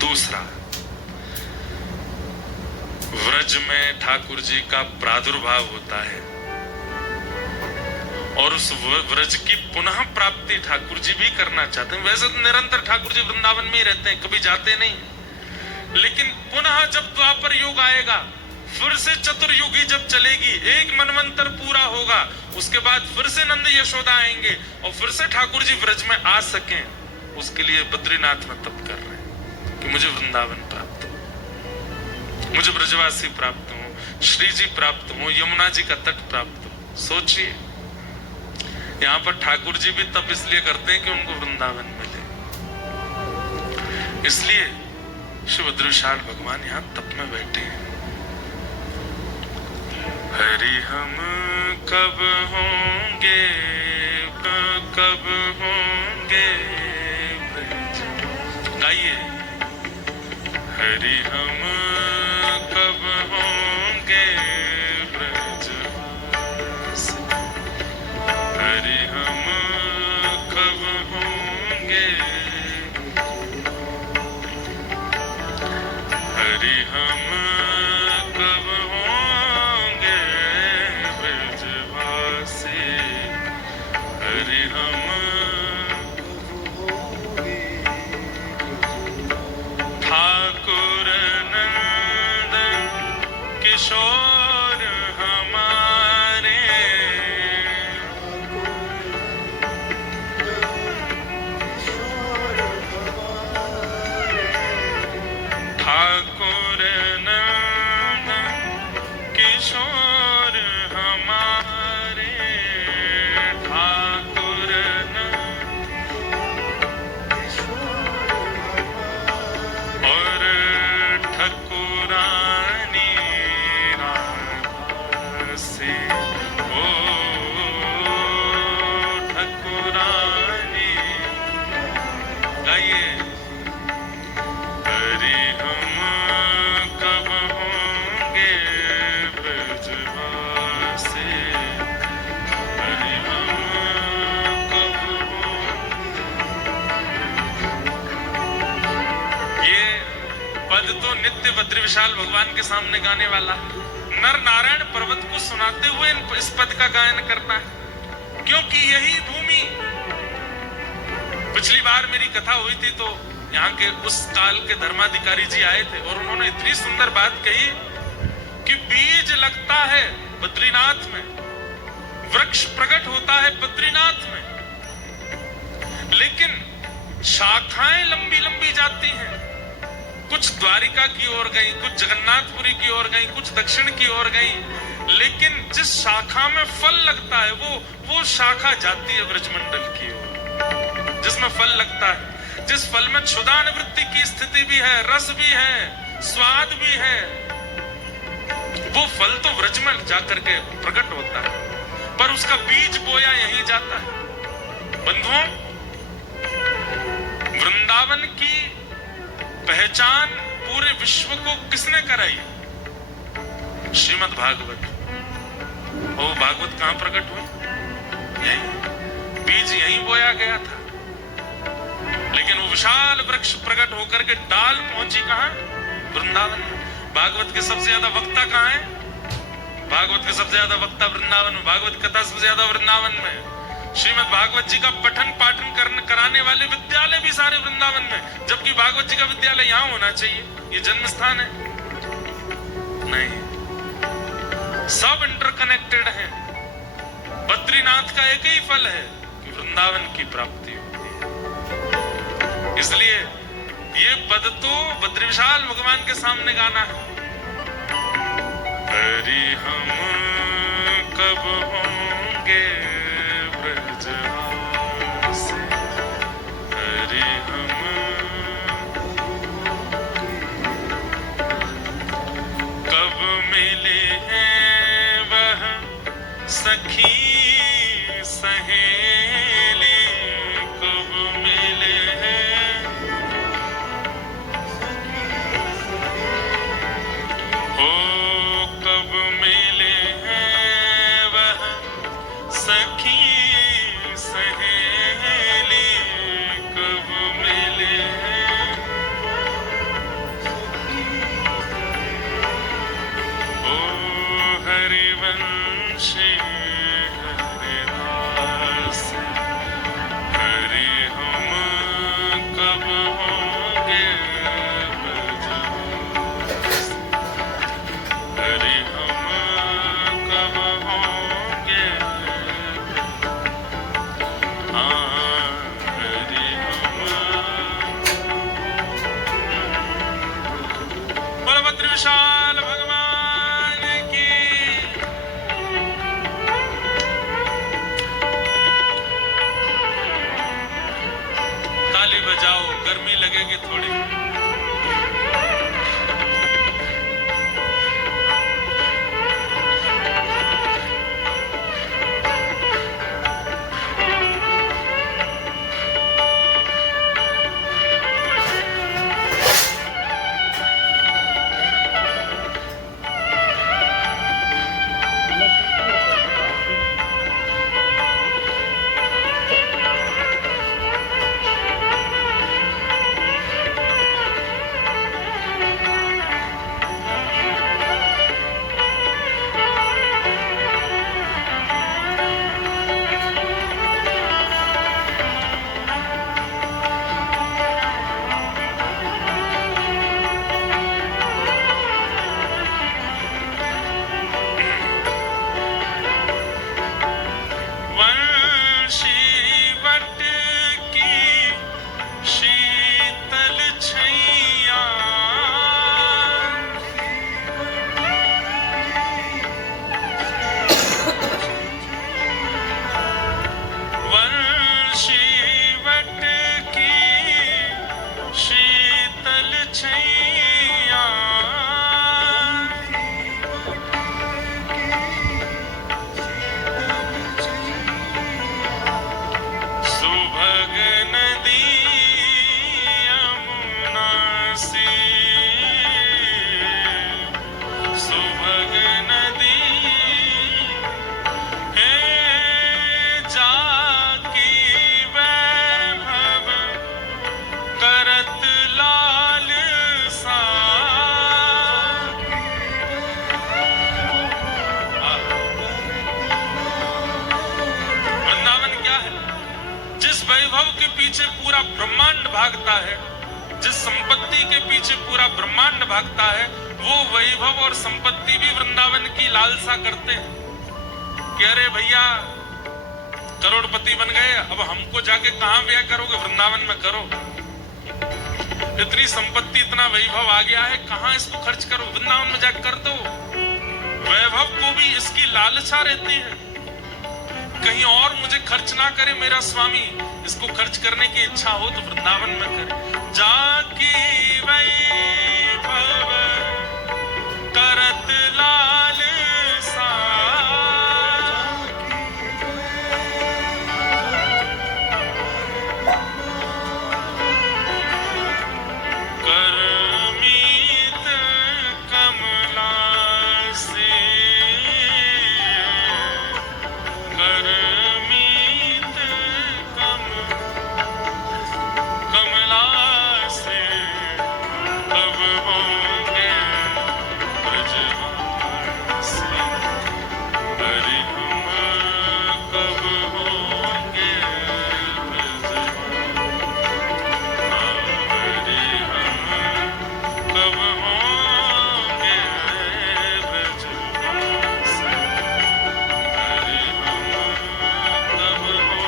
दूसरा, व्रज में ठाकुर जी का प्रादुर्भाव होता है और उस व्रज की पुनः प्राप्ति ठाकुर जी भी करना चाहते हैं। वैसे तो निरंतर ठाकुर जी वृंदावन में ही रहते हैं, कभी जाते नहीं, लेकिन पुनः जब द्वापर युग आएगा, फिर से चतुर्युगी जब चलेगी, एक मनवंतर पूरा होगा, उसके बाद फिर से नंद यशोदा आएंगे और फिर से ठाकुर जी व्रज में आ सकें, उसके लिए बद्रीनाथ में तप कर रहे हैं कि मुझे वृंदावन प्राप्त हो, मुझे ब्रजवासी प्राप्त हो, श्री जी प्राप्त हो, यमुना जी का तट प्राप्त हो। सोचिए, यहाँ पर ठाकुर जी भी तप इसलिए करते हैं कि उनको वृंदावन मिले। इसलिए श्री बद्री विशाल भगवान यहाँ तप में बैठे हैं। हरि हम कब होंगे, कब होंगे, गाइए, हरि हम कब होंगे ब्रज, हरि हम कब होंगे, हरि हम कब होंगे ब्रजवासी, हरि हम ठाकुर नंदन किशोर हमारे, ठाकुर नंदन किशोर हमारे, ठाकुर और ठकुरानी राधा से, ओ ठकुरानी, गाइए, हरि हम कब होंगे ब्रजवासी, हरि हम कब होंगे। ये पद तो नित्य बद्री विशाल भगवान के सामने गाने वाला है। नर नारायण पर्वत को सुनाते हुए इस पद का गायन करना है, क्योंकि यही भूमि, पिछली बार मेरी कथा हुई थी तो यहाँ के उस काल के धर्माधिकारी जी आए थे और उन्होंने इतनी सुंदर बात कही कि बीज लगता है बद्रीनाथ में, वृक्ष प्रकट होता है बद्रीनाथ में, लेकिन शाखाएं लंबी लंबी जाती हैं, कुछ द्वारिका की ओर गई, कुछ जगन्नाथपुरी की ओर गई, कुछ दक्षिण की ओर गई, लेकिन जिस शाखा में फल लगता है वो शाखा जाती है ब्रजमंडल की ओर, जिसमें फल लगता है, जिस फल में क्षुधा निवृत्ति की स्थिति भी है, रस भी है, स्वाद भी है, वो फल तो ब्रज में जाकर के प्रकट होता है, पर उसका बीज बोया यहीं जाता है। बंधुओं, वृंदावन की पहचान पूरे विश्व को किसने कराई? श्रीमद् भागवत। वो भागवत कहां प्रकट हुई? यहीं, बीज यहीं बोया गया था, लेकिन वो विशाल वृक्ष प्रकट होकर के डाल पहुंची कहां? वृंदावन में। भागवत के सबसे ज्यादा वक्ता कहां है? भागवत के सबसे ज्यादा वक्ता वृंदावन में, भागवत कथा सबसे ज्यादा वृंदावन में। श्रीमद् भागवत जी का पठन पाठन कराने वाले विद्यालय भी सारे वृंदावन में, जबकि भागवत जी का विद्यालय यहां होना चाहिए, ये जन्म स्थान है। नहीं, सब इंटरकनेक्टेड है। बद्रीनाथ का एक ही फल है कि वृंदावन की प्राप्ति होती है। इसलिए ये पद तो बद्री विशाल भगवान के सामने गाना है। हरि हम कब होंगे ब्रजवासी, हरि हम कब मिले हैं वह सखी सहेली, कब मिले हैं हो, कब मिले हैं वह सखी सहेली, कब मिले हैं ओ हरिवंशी हरिदास, हरि हम कब होंगे ब्रजवासी, हरि हम कब होंगे, हाँ हरि हम। बलभद्र विशाल भगवान की। ताली बजाओ, गर्मी लगेगी थोड़ी। पीछे पूरा ब्रह्मांड भागता है, जिस संपत्ति के पीछे पूरा ब्रह्मांड भागता है, वो वैभव और संपत्ति भी वृंदावन की लालसा करते हैं कि अरे भैया करोड़पति बन गए, अब हमको जाके कहां व्यय करोगे? वृंदावन में करो। इतनी संपत्ति, इतना वैभव आ गया है, कहां इसको खर्च करो? वृंदावन में जाकर कर दो। वैभव को भी इसकी लालसा रहती है, कहीं और मुझे खर्च ना करे मेरा स्वामी, इसको खर्च करने की इच्छा हो तो वृंदावन में करे। जाकी वैभव करत लालसा, करमीत कमला से, करमीत कमला से, कब होंगे ब्रजवासी, हरि हम कब होंगे कब होंगे ब्रजवासी, हरि हम कब हो।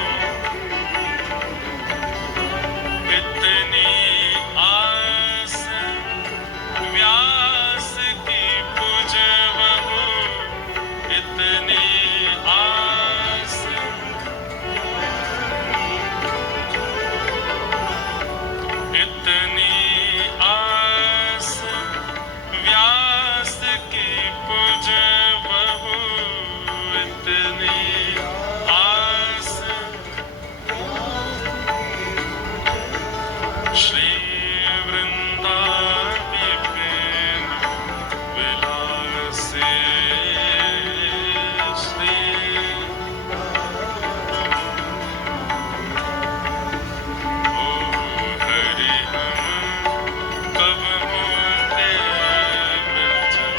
इतनी आस व्यास की पुजवहु, इतनी आस, इतनी आस व्यास की पुजवहु, इतनी आस श्री वृंदावी प्रेम विलासे, श्री ओ हरि हम कब होंगे ब्रजवासी,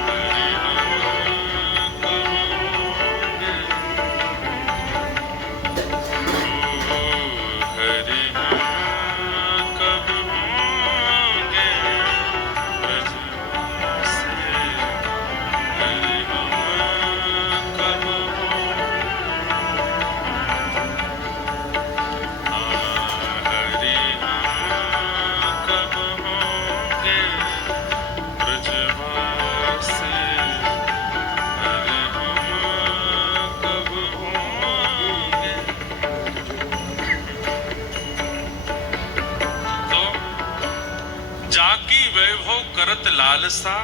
हरि हम कब होंगे, ओ हरि हम कब होंगे ब्रजवासी, हरि हम कब होंगे, हरि हम कब होंगे ब्रजवासी, हरि हम कब होंगे। तो जाकी वैभव करत लालसा,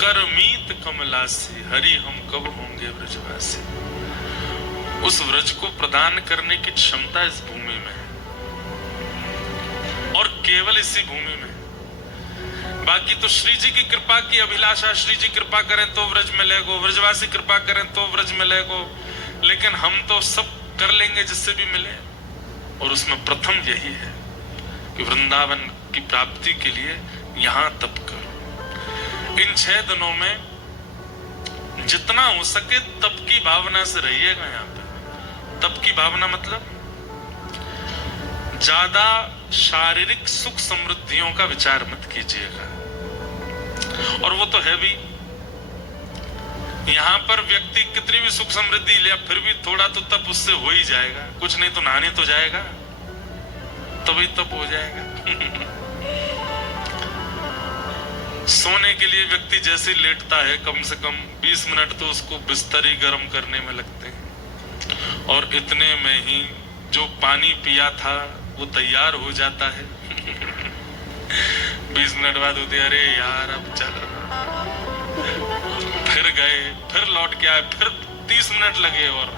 करमीत कमला से, हरि हम कब होंगे ब्रजवासी। उस व्रज को प्रदान करने की क्षमता इस भूमि में है, और केवल इसी भूमि में। बाकी तो श्री जी की कृपा की अभिलाषा, श्री जी कृपा करें तो व्रज मिलेगो, व्रजवासी कृपा करें तो व्रज मिलेगो, लेकिन हम तो सब कर लेंगे जिससे भी मिले। और उसमें प्रथम यही है कि वृंदावन की प्राप्ति के लिए यहां तप करो। इन 6 दिनों में जितना हो सके तप की भावना से रहिएगा। यहाँ पे तप की भावना मतलब ज्यादा शारीरिक सुख समृद्धियों का विचार मत कीजिएगा, और वो तो है भी। यहाँ पर व्यक्ति कितनी भी सुख समृद्धि ले, फिर भी थोड़ा तो तप उससे हो ही जाएगा। कुछ नहीं तो नहाने तो जाएगा, तभी तप हो जाएगा। सोने के लिए व्यक्ति जैसे लेटता है, कम से कम 20 मिनट तो उसको बिस्तर ही गर्म करने में लगते हैं, और इतने में ही जो पानी पिया था वो तैयार हो जाता है। 20 मिनट बाद होते, अरे यार अब चल, फिर गए, फिर लौट के आए, फिर 30 मिनट लगे, और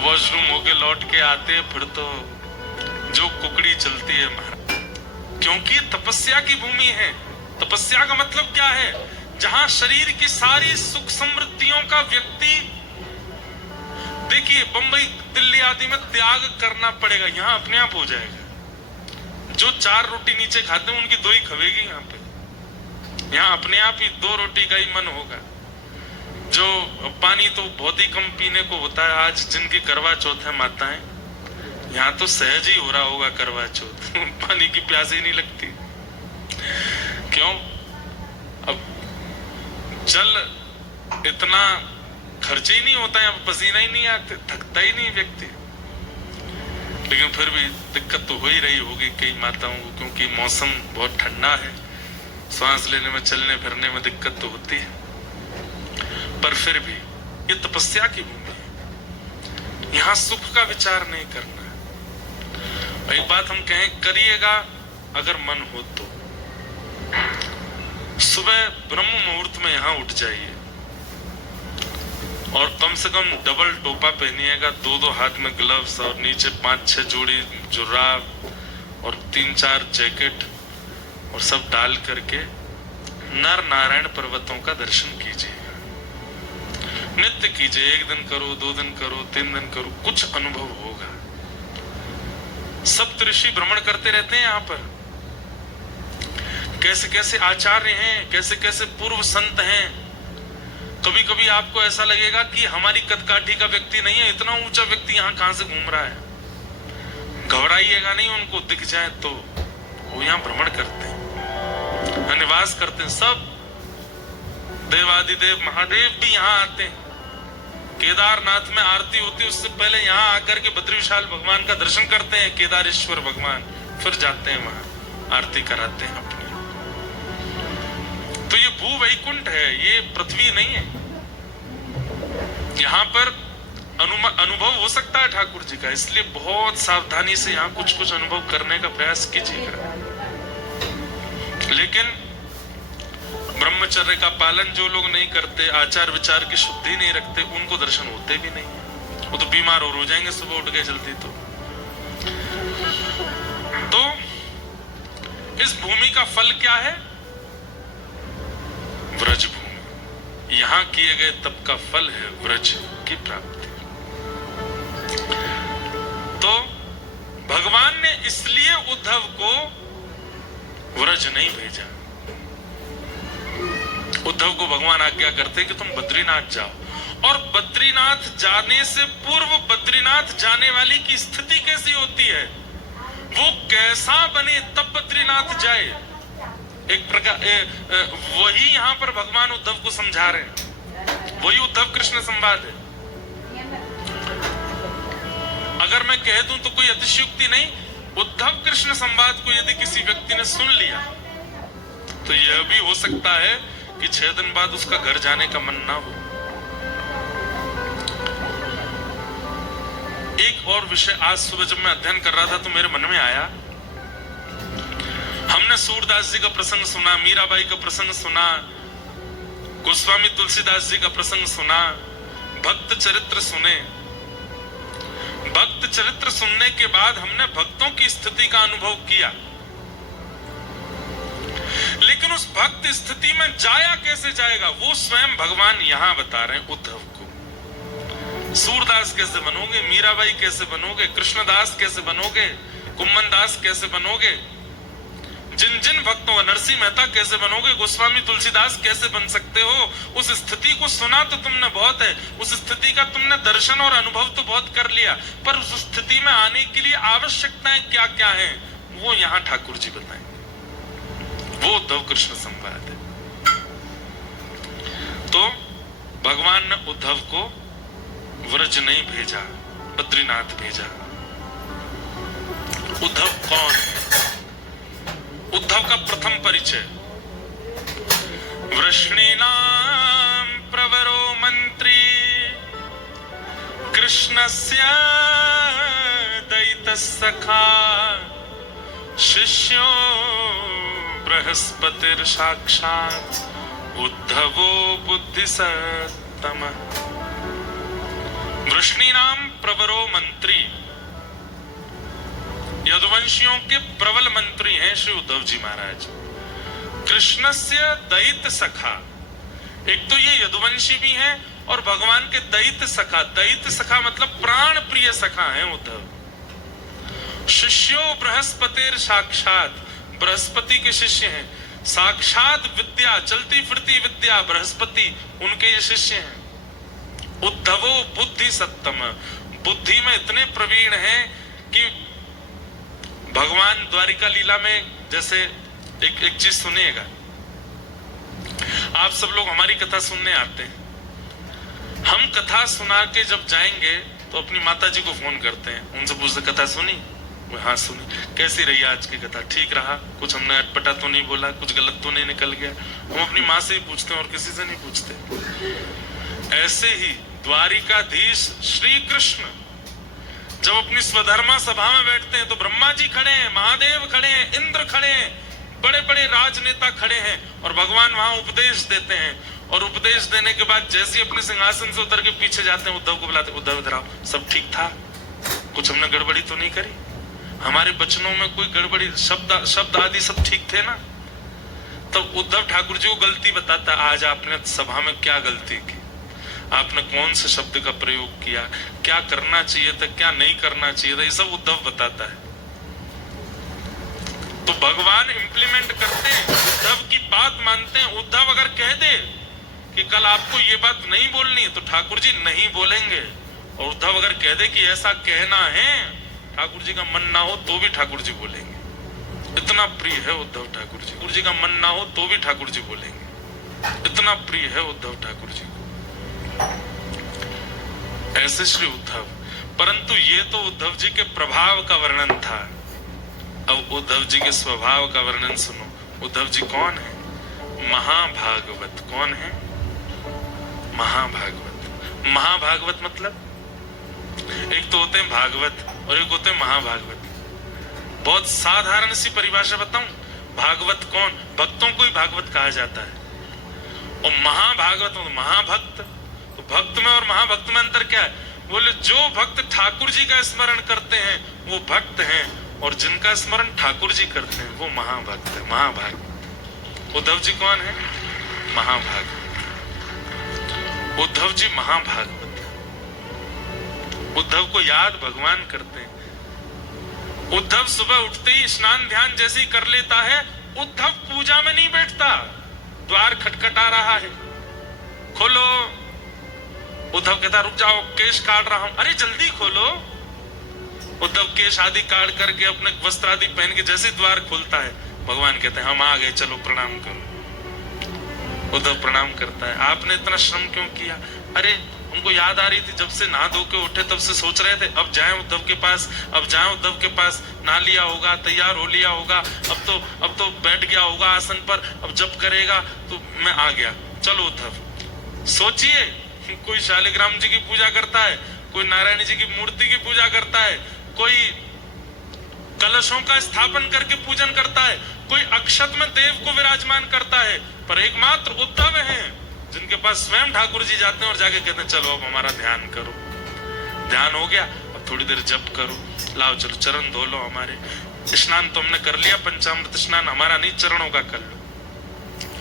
वॉशरूम होके लौट के आते, फिर तो जो कुकड़ी चलती है महाराज। क्योंकि तपस्या की भूमि है। तपस्या का मतलब क्या है? जहां शरीर की सारी सुख समृद्धियों का व्यक्ति, देखिए बंबई दिल्ली आदि में त्याग करना पड़ेगा, यहां अपने आप हो जाएगा। जो 4 रोटी नीचे खाते हैं उनकी 2 ही खवेगी यहाँ पे, यहाँ अपने आप ही 2 रोटी का ही मन होगा। जो पानी तो बहुत ही कम पीने को होता है। आज जिनकी करवा चौथ है माताएं, यहाँ तो सहज ही हो रहा होगा करवा चौथ। पानी की प्यास ही नहीं लगती। क्यों? अब जल इतना खर्च ही नहीं होता, यहाँ पसीना ही नहीं आते, थकता ही नहीं व्यक्ति। लेकिन फिर भी दिक्कत तो हो ही रही होगी कई माताओं को, क्योंकि मौसम बहुत ठंडा है, सांस लेने में चलने फिरने में दिक्कत तो होती है। पर फिर भी ये तपस्या की भूमि है, यहाँ सुख का विचार नहीं करना। एक बात हम कहें, करिएगा अगर मन हो तो सुबह ब्रह्म मुहूर्त में यहाँ उठ जाइए और कम से कम डबल टोपा पहनिएगा, 2-2 हाथ में ग्लव्स और नीचे 5-6 जोड़ी जुराब और 3-4 जैकेट और सब डाल करके नर नारायण पर्वतों का दर्शन कीजिए। नित्य कीजिए, 1 दिन करो, 2 दिन करो, 3 दिन करो, कुछ अनुभव होगा। सप्त ऋषि भ्रमण करते रहते हैं यहाँ पर, कैसे कैसे आचार्य हैं, कैसे कैसे पूर्व संत हैं। कभी कभी आपको ऐसा लगेगा कि हमारी कदकाठी का व्यक्ति नहीं है, इतना ऊंचा व्यक्ति यहाँ कहां से घूम रहा है। घबराइएगा नहीं, उनको दिख जाए तो वो यहाँ भ्रमण करते हैं, निवास करते हैं। सब देवादिदेव महादेव भी यहाँ आते हैं। केदारनाथ में आरती होती है, उससे पहले यहाँ आकर के बद्री विशाल भगवान का दर्शन करते हैं, केदारेश्वर भगवान, फिर जाते हैं वहां आरती कराते हैं अपनी। तो ये भू वैकुंठ है, ये पृथ्वी नहीं है। यहाँ पर अनुभव हो सकता है ठाकुर जी का, इसलिए बहुत सावधानी से यहाँ कुछ कुछ अनुभव करने का प्रयास कीजिएगा। लेकिन ब्रह्मचर्य का पालन जो लोग नहीं करते, आचार विचार की शुद्धि नहीं रखते, उनको दर्शन होते भी नहीं। वो तो बीमार और हो जाएंगे सुबह उठ के जल्दी। तो इस भूमि का फल क्या है? व्रज भूमि। यहाँ किए गए तप का फल है व्रज की प्राप्ति। तो भगवान ने इसलिए उद्धव को व्रज नहीं भेजा। उद्धव को भगवान आज्ञा करते कि तुम बद्रीनाथ जाओ, और बद्रीनाथ जाने से पूर्व बद्रीनाथ जाने वाली की स्थिति कैसी होती है, वो कैसा बने तब बद्रीनाथ जाए। एक प्रकार वही यहाँ पर भगवान उद्धव को समझा रहे हैं, वही उद्धव कृष्ण संवाद है। अगर मैं कह दूं तो कोई अतिशयोक्ति नहीं। उद्धव कृष्ण संवाद को यदि किसी व्यक्ति ने सुन लिया तो यह भी हो सकता है कि 6 दिन बाद उसका घर जाने का मन ना हो। एक और विषय आज सुबह जब मैं अध्ययन कर रहा था तो मेरे मन में आया, हमने सूरदास जी का प्रसंग सुना, मीराबाई का प्रसंग सुना, गोस्वामी तुलसीदास जी का प्रसंग सुना, भक्त चरित्र सुने। भक्त चरित्र सुनने के बाद हमने भक्तों की स्थिति का अनुभव किया, लेकिन उस भक्त स्थिति में जाया कैसे जाएगा वो स्वयं भगवान यहां बता रहे हैं उद्धव को। सूरदास कैसे बनोगे, मीराबाई कैसे बनोगे, कृष्णदास कैसे बनोगे, कुम्मन दास कैसे बनोगे, जिन जिन भक्तों, नरसिंह मेहता कैसे बनोगे, गोस्वामी तुलसीदास कैसे बन सकते हो। उस स्थिति को सुना तो तुमने बहुत है, उस स्थिति का तुमने दर्शन और अनुभव तो बहुत कर लिया, पर उस स्थिति में आने के लिए आवश्यकताएं क्या क्या हैं वो यहाँ ठाकुर जी बताएंगे। वो उद्धव कृष्ण संवाद है। तो भगवान ने उद्धव को व्रज नहीं भेजा, बद्रीनाथ भेजा। उद्धव कौन है? उद्धव का प्रथम परिचय, वृष्णीनां प्रवरो मंत्री कृष्णस्य दयितसखा शिष्यो बृहस्पतिर साक्षात् उद्धवो बुद्धिसत्तमः। वृष्णीनां प्रवरो मंत्री, यदुवंशियों के प्रबल मंत्री हैं श्री उद्धव जी महाराज। कृष्णस्य दयित सखा, एक तो ये यदुवंशी भी हैं और भगवान के दयित सखा। दयित सखा मतलब प्राण प्रिय सखा हैं उद्धव। शिष्यो बृहस्पतिर साक्षात, बृहस्पति के शिष्य हैं। साक्षात विद्या, चलती फिरती विद्या, बृहस्पति उनके ये शिष्य हैं। उद्धवो बुद्धि सत्तम, बुद्धि में इतने प्रवीण हैं कि भगवान द्वारिका लीला में जैसे एक चीज सुनिएगा, आप सब लोग हमारी कथा सुनने आते हैं, हम कथा सुना के जब जाएंगे तो अपनी माता जी को फोन करते हैं, उनसे पूछते कथा सुनी? वो हाँ सुनी। कैसी रही आज की कथा? ठीक रहा? कुछ हमने अटपटा तो नहीं बोला? कुछ गलत तो नहीं निकल गया? हम अपनी माँ से ही पूछते हैं और किसी से नहीं पूछते। ऐसे ही द्वारिकाधीश श्री कृष्ण जब अपनी स्वधर्मा सभा में बैठते हैं तो ब्रह्मा जी खड़े हैं, महादेव खड़े हैं, इंद्र खड़े हैं, बड़े बड़े राजनेता खड़े हैं और भगवान वहां उपदेश देते हैं। और उपदेश देने के बाद जैसे अपने सिंहासन से उतर के पीछे जाते हैं, उद्धव को बुलाते, उद्धव इधर आओ, सब ठीक था? कुछ हमने गड़बड़ी तो नहीं करी? हमारे वचनों में कोई गड़बड़ी, शब्द आदि सब ठीक थे ना? तब उद्धव ठाकुर जी को गलती बताता, आज आपने सभा में क्या गलती की, आपने कौन से शब्द का प्रयोग किया, क्या करना चाहिए था, क्या नहीं करना चाहिए था, ये सब उद्धव बताता है। तो भगवान इंप्लीमेंट करते हैं, उद्धव की बात मानते हैं। उद्धव अगर कह दे कि कल आपको ये बात नहीं बोलनी है तो ठाकुर जी नहीं बोलेंगे। और उद्धव अगर कह दे कि ऐसा कहना है, ठाकुर जी का मन ना हो तो भी ठाकुर जी बोलेंगे। इतना प्रिय है उद्धव ठाकुर जी। ठाकुर जी का मन ना हो तो भी ठाकुर जी बोलेंगे। इतना प्रिय है उद्धव ठाकुर जी। ऐसे श्री उद्धव। परंतु ये तो उद्धव जी के प्रभाव का वर्णन था। अब उद्धव जी के स्वभाव का वर्णन सुनो। उद्धव जी कौन है? महाभागवत। कौन है? महाभागवत। महाभागवत मतलब एक तो होते हैं भागवत और एक होते हैं महाभागवत। बहुत साधारण सी परिभाषा बताऊं, भागवत कौन? भक्तों को ही भागवत कहा जाता है। और महाभागवत मतलब महाभक्त। तो भक्त में और महाभक्त में अंतर क्या है? बोले जो भक्त ठाकुर जी का स्मरण करते हैं वो भक्त हैं, और जिनका स्मरण ठाकुर जी करते हैं वो महाभक्त है, महाभागवत। उद्धव जी कौन है? महाभागवत। उद्धव जी महाभागवत। उद्धव को याद भगवान करते हैं। उद्धव सुबह उठते ही स्नान ध्यान जैसे ही कर लेता है, उद्धव पूजा में नहीं बैठता। द्वार खटखटा रहा है, खोलो। उद्धव कहता रुक जाओ, केश काट रहा हूं। अरे जल्दी खोलो। उद्धव केश आदि काट करके अपने वस्त्र आदि पहन के जैसे द्वार खोलता है, भगवान कहते हैं हम आ गए, चलो प्रणाम करो। उद्धव प्रणाम करता है। आपने इतना श्रम क्यों किया? अरे हमको याद आ रही थी, जब से नहा धो के उठे तब से सोच रहे थे अब जाएं उद्धव के पास, अब जाएं उद्धव के पास। नहा लिया होगा, तैयार हो लिया होगा, अब तो बैठ गया होगा आसन पर, अब जब करेगा तो मैं आ गया। चलो उद्धव। सोचिए, कोई शालिग्राम जी की पूजा करता है, कोई नारायण जी की मूर्ति की पूजा करता है, कोई कलशों का स्थापन करके पूजन करता है, कोई अक्षत में देव को विराजमान करता है, पर एकमात्र उद्धव हैं जिनके पास स्वयं ठाकुर जी जाते हैं और जाके कहते हैं चलो अब हमारा ध्यान करो। ध्यान हो गया, अब थोड़ी देर जप करो, लाओ चलो चरण धो लो हमारे। स्नान तो हमने कर लिया, पंचामृत स्नान हमारा नहीं, चरणों का कर लो।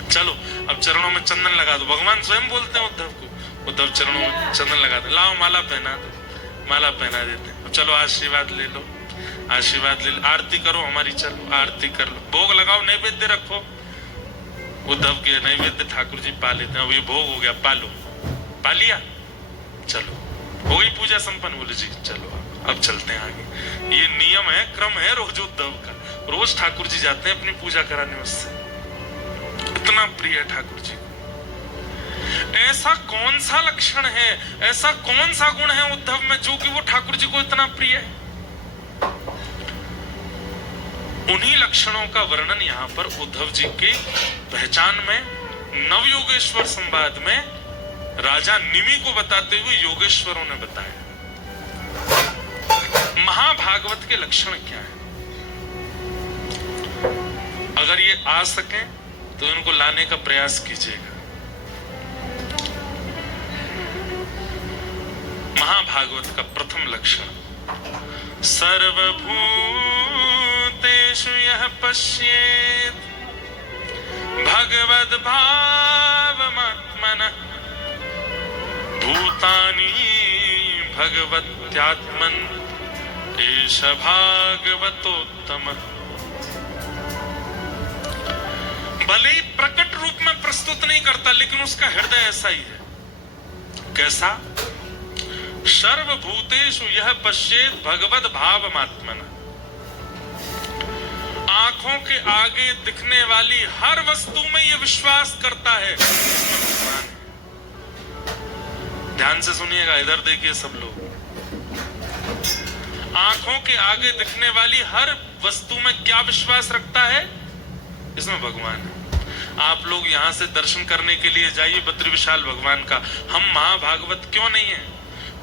चलो अब चरणों में चंदन लगा दो। भगवान स्वयं बोलते हैं उद्धव को, उद्धव चरणों में चंदन लगा दो। लाओ माला पहना दो, माला पहना देते हैं। चलो आशीर्वाद ले लो, आशीर्वाद ले लो। आरती करो हमारी, चलो आरती कर लो। भोग लगाओ, नैवेद्य रखो। उद्धव के नैवेद्य ठाकुर जी पा लेते हैं। अब ये भोग हो गया, पालो। पा लिया, चलो हो गई पूजा संपन्न। बोले जी चलो अब चलते हैं आगे। ये नियम है, क्रम है रोज उद्धव का। रोज ठाकुर जी जाते हैं अपनी पूजा कराने उससे। इतना प्रिय है ठाकुर जी। ऐसा कौन सा लक्षण है, ऐसा कौन सा गुण है उद्धव में जो कि वो ठाकुर जी को इतना प्रिय है? उन्हीं लक्षणों का वर्णन यहाँ पर उद्धव जी की पहचान में नवयोगेश्वर संवाद में राजा निमि को बताते हुए योगेश्वरों ने बताया। महाभागवत के लक्षण क्या है? अगर ये आ सके तो इनको लाने का प्रयास कीजिएगा। महाभागवत का प्रथम लक्षण, सर्वभूतेषु यः पश्येत् भगवद् भावमात्मनः भूतानि भगवत्यात्मन् एष भागवतोत्तमः। भले ही प्रकट रूप में प्रस्तुत नहीं करता, लेकिन उसका हृदय ऐसा ही है। कैसा? सर्वभूतेषु यः पश्येत् भगवद् भावमात्मनः। आंखों के आगे दिखने वाली हर वस्तु में यह विश्वास करता है इसमें भगवान है। ध्यान से सुनिएगा, इधर देखिए सब लोग। आंखों के आगे दिखने वाली हर वस्तु में क्या विश्वास रखता है? इसमें भगवान है। आप लोग यहां से दर्शन करने के लिए जाइए बद्री विशाल भगवान का। हम महाभागवत क्यों नहीं है?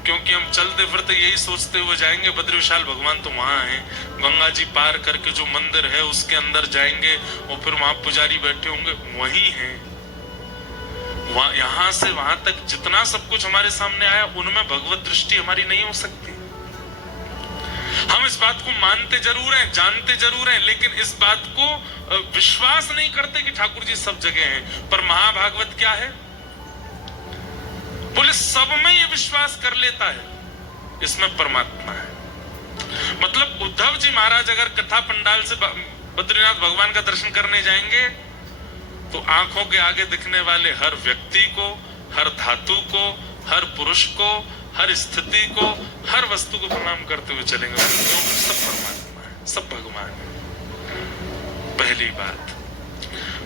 क्योंकि हम चलते फिरते यही सोचते हुए जाएंगे बद्री विशाल भगवान तो वहां है। गंगा जी पार करके जो मंदिर है उसके अंदर जाएंगे और फिर वहां पुजारी बैठे होंगे, वही है। वहां यहां से वहां तक जितना सब कुछ हमारे सामने आया उनमें भगवत दृष्टि हमारी नहीं हो सकती। हम इस बात को मानते जरूर हैं, जानते जरूर हैं, लेकिन इस बात को विश्वास नहीं करते कि ठाकुर जी सब जगह हैं। पर महाभागवत क्या है? बोले सब में ये विश्वास कर लेता है, इसमें परमात्मा है। मतलब उद्धव जी महाराज अगर कथा पंडाल से बद्रीनाथ भगवान का दर्शन करने जाएंगे तो आंखों के आगे दिखने वाले हर व्यक्ति को, हर धातु को, हर पुरुष को, हर स्थिति को, हर वस्तु को प्रणाम करते हुए चलेंगे। क्यों? सब परमात्मा है, सब भगवान है। पहली बात,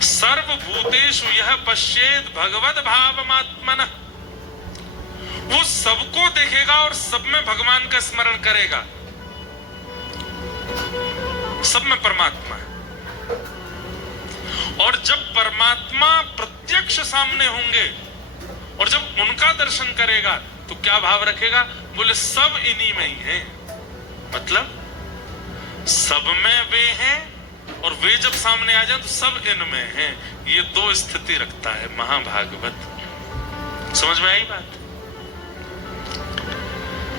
सर्वभूतेषु यह पश्येत भगवद भावमात्मनः। वो सबको देखेगा और सब में भगवान का स्मरण करेगा। सब में परमात्मा है। और जब परमात्मा प्रत्यक्ष सामने होंगे और जब उनका दर्शन करेगा तो क्या भाव रखेगा? बोले सब इन्हीं में ही है। मतलब सब में वे हैं और वे जब सामने आ जाए तो सब इनमें हैं। ये दो स्थिति रखता है महाभागवत। समझ में आई बात?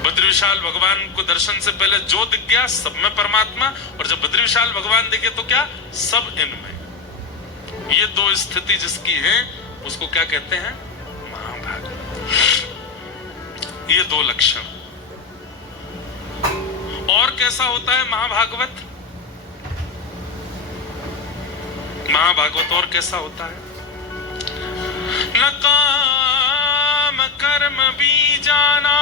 बद्री विशाल भगवान को दर्शन से पहले जो दिख गया सब में परमात्मा, और जब बद्री विशाल भगवान दिखे तो क्या? सब इनमें। ये दो स्थिति जिसकी है उसको क्या कहते हैं? महाभागवत। ये दो लक्षण। और कैसा होता है महाभागवत? महाभागवत और कैसा होता है? न काम कर्म बीजाना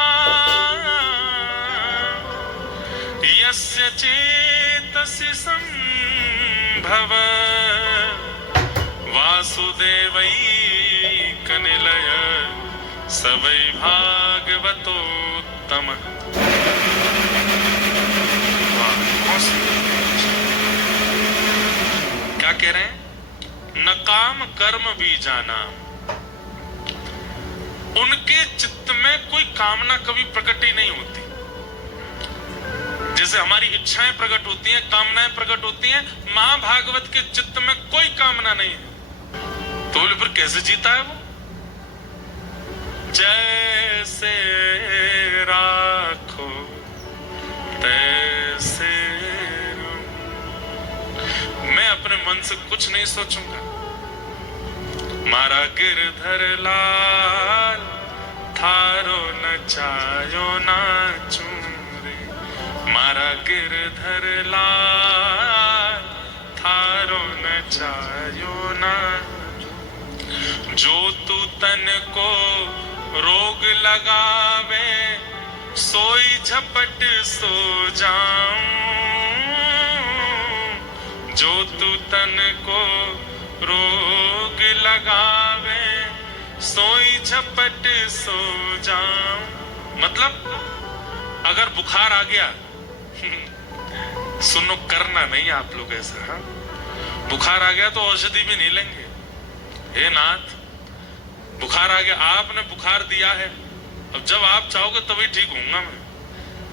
यस्य चेतसि संभव वासुदेवैकनिलय स वै भागवतोत्तम। क्या कह रहे हैं? न काम कर्म भी जाना। उनके चित्त में कोई कामना कभी प्रकट ही नहीं होती। जैसे हमारी इच्छाएं प्रकट होती हैं, कामनाएं प्रकट होती हैं, महाभागवत के चित्त में कोई कामना नहीं है। तो बोले फिर कैसे जीता है वो? जैसे राखो तैसे मैं अपने मन से कुछ नहीं सोचूंगा। मारा गिरधर लाल थारो नचायो नाचूं रे। मारा गिरधर लाल थारो नचायो नाचूं। जो तू तन को रोग लगावे सोई झपट सो जाऊं। जो तू तन को रोग लगावे सोई झपट सो जाऊं। मतलब अगर बुखार आ गया सुनो, करना नहीं आप लोग ऐसा। हाँ? बुखार आ गया तो औषधि भी नहीं लेंगे। हे नाथ, बुखार आ गया, आपने बुखार दिया है, अब जब आप चाहोगे तभी ठीक होऊंगा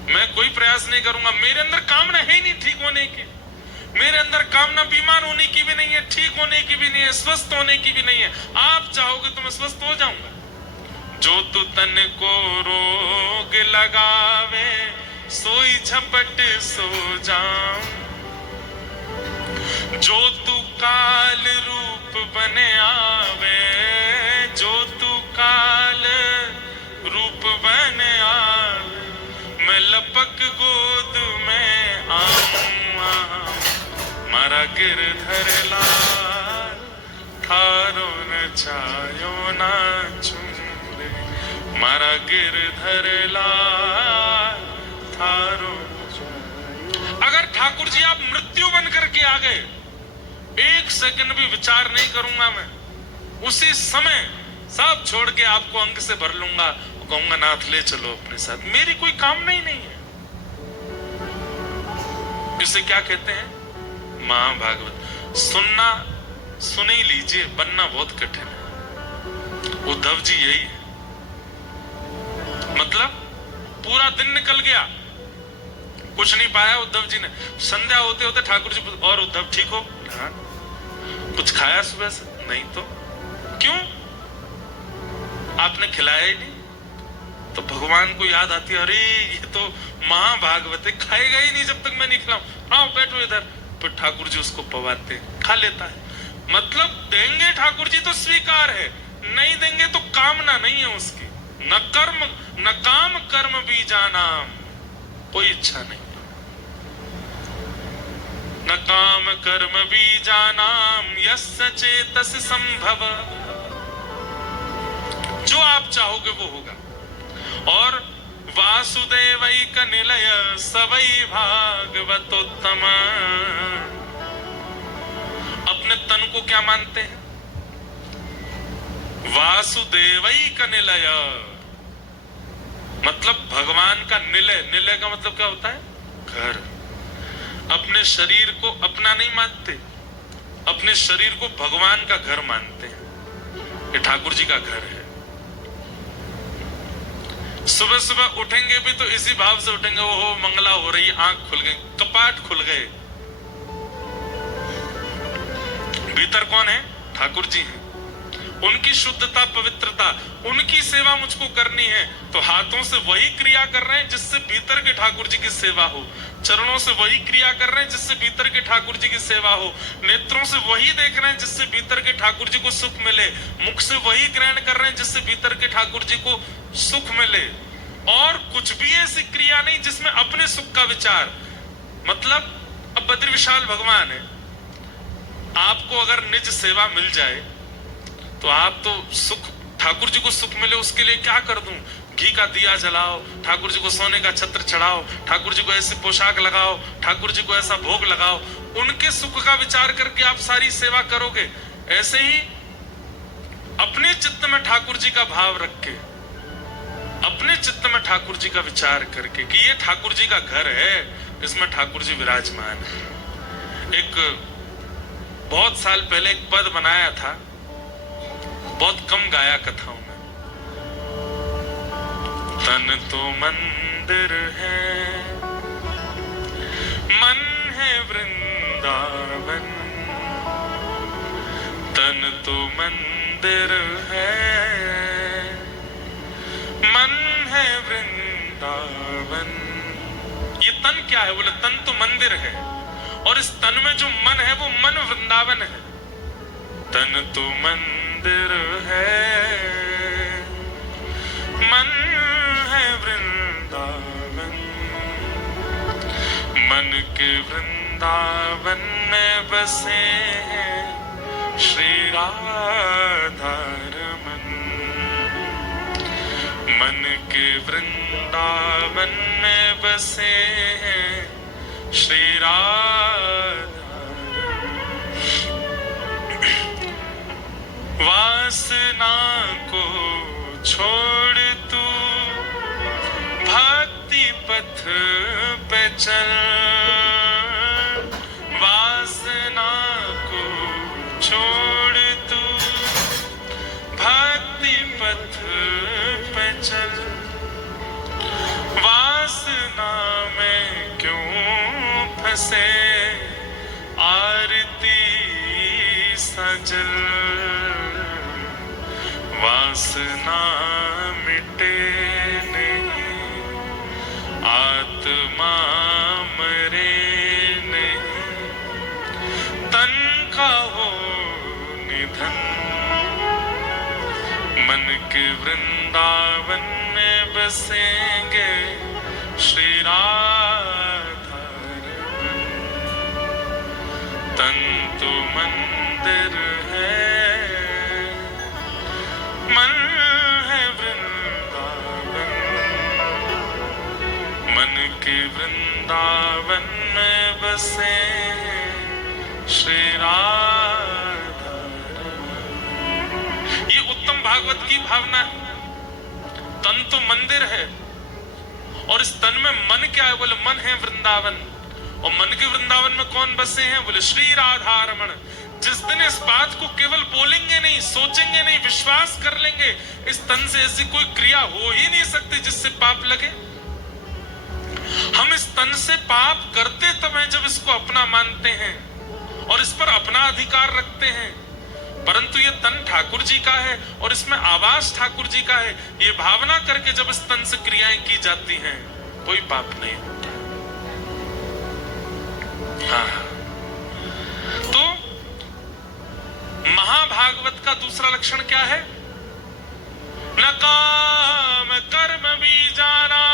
मैं कोई प्रयास नहीं करूंगा। मेरे अंदर कामना है ही नहीं ठीक होने की। मेरे अंदर कामना बीमार होने की भी नहीं है, ठीक होने की भी नहीं है, स्वस्थ होने की भी नहीं है। आप चाहोगे तो मैं स्वस्थ हो जाऊंगा। जो तू तन को रोग लगावे सोई झपट सो जाऊं। जो तू काल रूप बने आवे, जो तू काल रूप बने आवे, मैं लपक गोद में आऊं। मारा गिरधर लाल थारो नचायो नाचूं रे। मारा गिरधर लाल थारो। अगर ठाकुर जी आप मृत्यु बन करके आ गए, एक सेकंड भी विचार नहीं करूंगा मैं, उसी समय सब छोड़ के आपको अंग से भर लूंगा, कहूंगा नाथ ले चलो अपने साथ, मेरी कोई कामना ही नहीं है। इसे क्या कहते हैं? महाभागवत। सुनना सुन ही लीजिए, बनना बहुत कठिन है। उद्धव जी यही है, मतलब पूरा दिन निकल गया, कुछ नहीं पाया उद्धव जी ने। संध्या होते होते ठाकुर जी, और उद्धव ठीक हो? हाँ। कुछ खाया सुबह से? नहीं। तो क्यों? आपने खिलाया ही नहीं। तो भगवान को याद आती है, अरे ये तो महाभागवत है, खाएगा ही नहीं जब तक मैं नहीं खिलाऊं। आओ बैठो इधर। फिर ठाकुर जी उसको पवाते, खा लेता है। मतलब देंगे ठाकुर जी तो स्वीकार है, नहीं देंगे तो कामना नहीं है उसकी। न कर्म न काम कर्म बीजानाम, कोई इच्छा नहीं है। न काम कर्म बीजानाम यस्य चेतस संभव। जो आप चाहोगे वो होगा। और वासुदेवैक निलय सवै भागवतोत्तम। अपने तन को क्या मानते हैं? वासुदेवैक निलय, मतलब भगवान का निलय। निलय का मतलब क्या होता है? घर। अपने शरीर को अपना नहीं मानते, अपने शरीर को भगवान का घर मानते हैं। ये ठाकुर जी का घर है। सुबह सुबह उठेंगे भी तो इसी भाव से उठेंगे, ओहो मंगला हो रही, आंख खुल गई, कपाट खुल गए। भीतर कौन है? ठाकुर जी हैं। उनकी शुद्धता पवित्रता, उनकी सेवा मुझको करनी है, तो हाथों से वही क्रिया कर रहे हैं जिससे भीतर के ठाकुर जी की सेवा हो। चरणों से वही क्रिया कर रहे हैं जिससे भीतर के ठाकुर जी की सेवा हो। नेत्रों से वही देख रहे हैं जिससे भीतर के ठाकुर जी को सुख मिले। मुख से वही ग्रहण कर रहे हैं जिससे भीतर के ठाकुर जी को सुख मिले। और कुछ भी ऐसी क्रिया नहीं जिसमें अपने सुख का विचार। मतलब अब बद्री विशाल भगवान है, आपको अगर निज सेवा मिल जाए तो आप तो सुख, ठाकुर जी को सुख मिले उसके लिए क्या कर दूं? घी का दिया जलाओ, ठाकुर जी को सोने का छत्र चढ़ाओ, ठाकुर जी को ऐसी पोशाक लगाओ, ठाकुर जी को ऐसा भोग लगाओ। उनके सुख का विचार करके आप सारी सेवा करोगे। ऐसे ही अपने चित्त में ठाकुर जी का भाव रख के, अपने चित्त में ठाकुर जी का विचार करके कि ये ठाकुर जी का घर है, इसमें ठाकुर जी विराजमान है। एक बहुत साल पहले एक पद बनाया था, बहुत कम गाया कथाओं में। तन तो मंदिर है, मन है वृंदावन। तन तो मंदिर है, मन है वृंदावन। ये तन क्या है? बोले तन तो मंदिर है, और इस तन में जो मन है वो मन वृंदावन है। तन तो मंदिर है, मन है वृंदावन। मन के वृंदावन में बसे हैं श्री राधा रमन। मन के वृंदावन में बसे हैं श्री राधा। वासना को छोड़ तू भक्ति पथ पे चल। वासना को छोड़ तू भक्ति पथ पे चल। वासना में क्यों फंसे आरती सजल। वासना मिटे नहीं, आत्मा मरे नहीं। तन का हो निधन, मन के वृंदावन में बसेंगे श्री राधा रमन। तन तो मंदिर है, मन है वृंदावन। मन के वृंदावन में बसे श्री राधा रमन। ये उत्तम भाग भागवत की भावना है। तन तो मंदिर है, और इस तन में मन क्या है? बोले मन है वृंदावन। और मन के वृंदावन में कौन बसे हैं? बोले श्री राधा रमण। जिस दिन इस बात को केवल बोलेंगे नहीं, सोचेंगे नहीं, विश्वास कर लेंगे, इस तन से ऐसी कोई क्रिया हो ही नहीं सकती जिससे पाप लगे। हम इस तन से पाप करते तब हैं जब इसको अपना मानते हैं और इस पर अपना अधिकार रखते हैं। परंतु ये तन ठाकुर जी का है और इसमें आवास ठाकुर जी का है। ये भावना करके जब इस तन से क्रियाएं की जाती हैं, कोई पाप नहीं होता। हाँ, तो महाभागवत का दूसरा लक्षण क्या है? न काम कर्म बीजाना।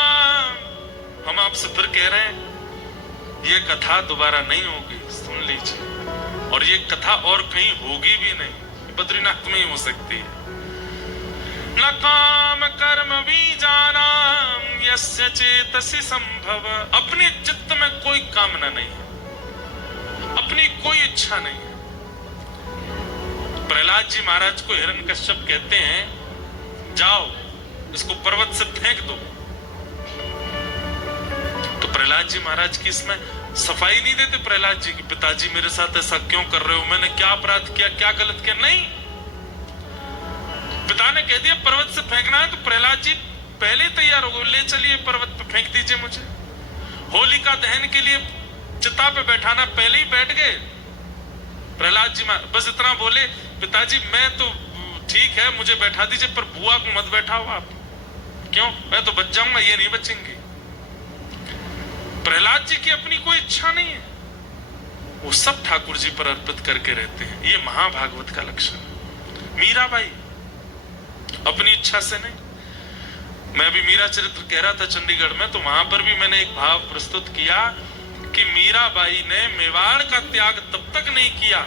हम आपसे फिर कह रहे हैं, ये कथा दोबारा नहीं होगी, सुन लीजिए। और ये कथा और कहीं होगी भी नहीं, बद्रीनाथ में ही हो सकती है। न काम कर्म बीजाना यस्य चेतसि संभव। अपने चित्त में कोई कामना नहीं है, अपनी कोई इच्छा नहीं है। प्रहलाद जी महाराज को हिरण्यकश्यप कहते हैं, जाओ इसको पर्वत से फेंक दो। तो प्रहलाद जी महाराज की इसमें सफाई नहीं देते प्रहलाद जी की, पिताजी मेरे साथ ऐसा क्यों कर रहे हो, मैंने क्या अपराध किया, क्या गलत किया? नहीं, पिता ने कह दिया पर्वत से फेंकना है, तो प्रहलाद जी पहले तैयार हो गए, ले चलिए पर्वत पे फेंक दीजिए मुझे। होलिका दहन के लिए चिता पे बैठाना, पहले ही बैठ गए प्रहलाद जी। बस इतना बोले, पिताजी मैं तो ठीक है, मुझे बैठा दीजिए, पर बुआ को मत बैठाओ आप। क्यों? मैं तो बच जाऊंगा, ये नहीं बचेंगे। प्रहलाद जी की अपनी कोई इच्छा नहीं है, वो सब ठाकुर जी पर अर्पित करके रहते हैं। ये महाभागवत का लक्षण। मीराबाई अपनी इच्छा से नहीं। मैं भी मीरा चरित्र कह रहा था चंडीगढ़ में, तो वहां पर भी मैंने एक भाव प्रस्तुत किया कि मीराबाई ने मेवाड़ का त्याग तब तक नहीं किया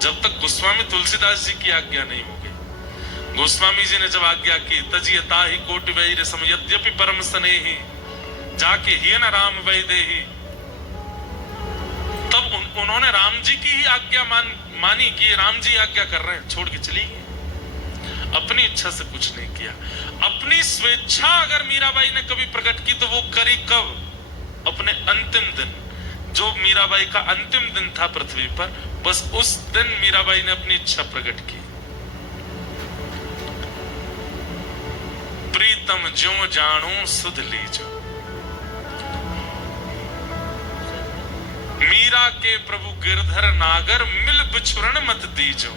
जब तक गोस्वामी तुलसीदास जी की आज्ञा नहीं होगी। गोस्वामी जी ने जब आज्ञा की, तजियता ही कोटि वैर सम यद्यपि परम स्नेही जाके ही न राम वैदेही, तब उन्होंने राम जी की ही आज्ञा मानी कि राम जी आज्ञा कर रहे हैं, छोड़ के चली गई। अपनी इच्छा से कुछ नहीं किया। अपनी स्वेच्छा अगर मीराबाई ने कभी प्रकट की तो वो करी कब? अपने अंतिम दिन, जो मीराबाई का अंतिम दिन था पृथ्वी पर, बस उस दिन मीराबाई ने अपनी इच्छा प्रकट की। प्रीतम ज्यों जाणो सुध लीजो। मीरा के प्रभु गिरधर नागर मिल बिछुरन मत दीजो।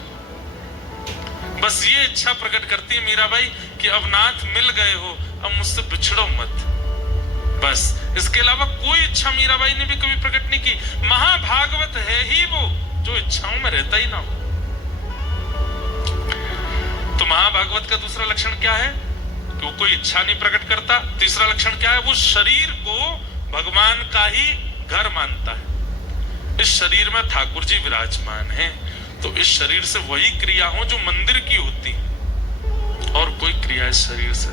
बस ये इच्छा प्रकट करती है मीराबाई कि अब नाथ मिल गए हो, अब मुझसे बिछड़ो मत। बस इसके अलावा कोई इच्छा मीराबाई ने भी कभी प्रकट नहीं की। महाभागवत है ही वो जो इच्छाओं में रहता ही ना हो। तो महाभागवत का दूसरा लक्षण क्या है? कि वो कोई इच्छा नहीं प्रकट करता। तीसरा लक्षण क्या है? वो शरीर को भगवान का ही घर मानता है। इस शरीर में ठाकुर जी विराजमान हैं, तो इस शरीर से वही क्रिया हो जो मंदिर की होती है, और कोई क्रिया इस शरीर से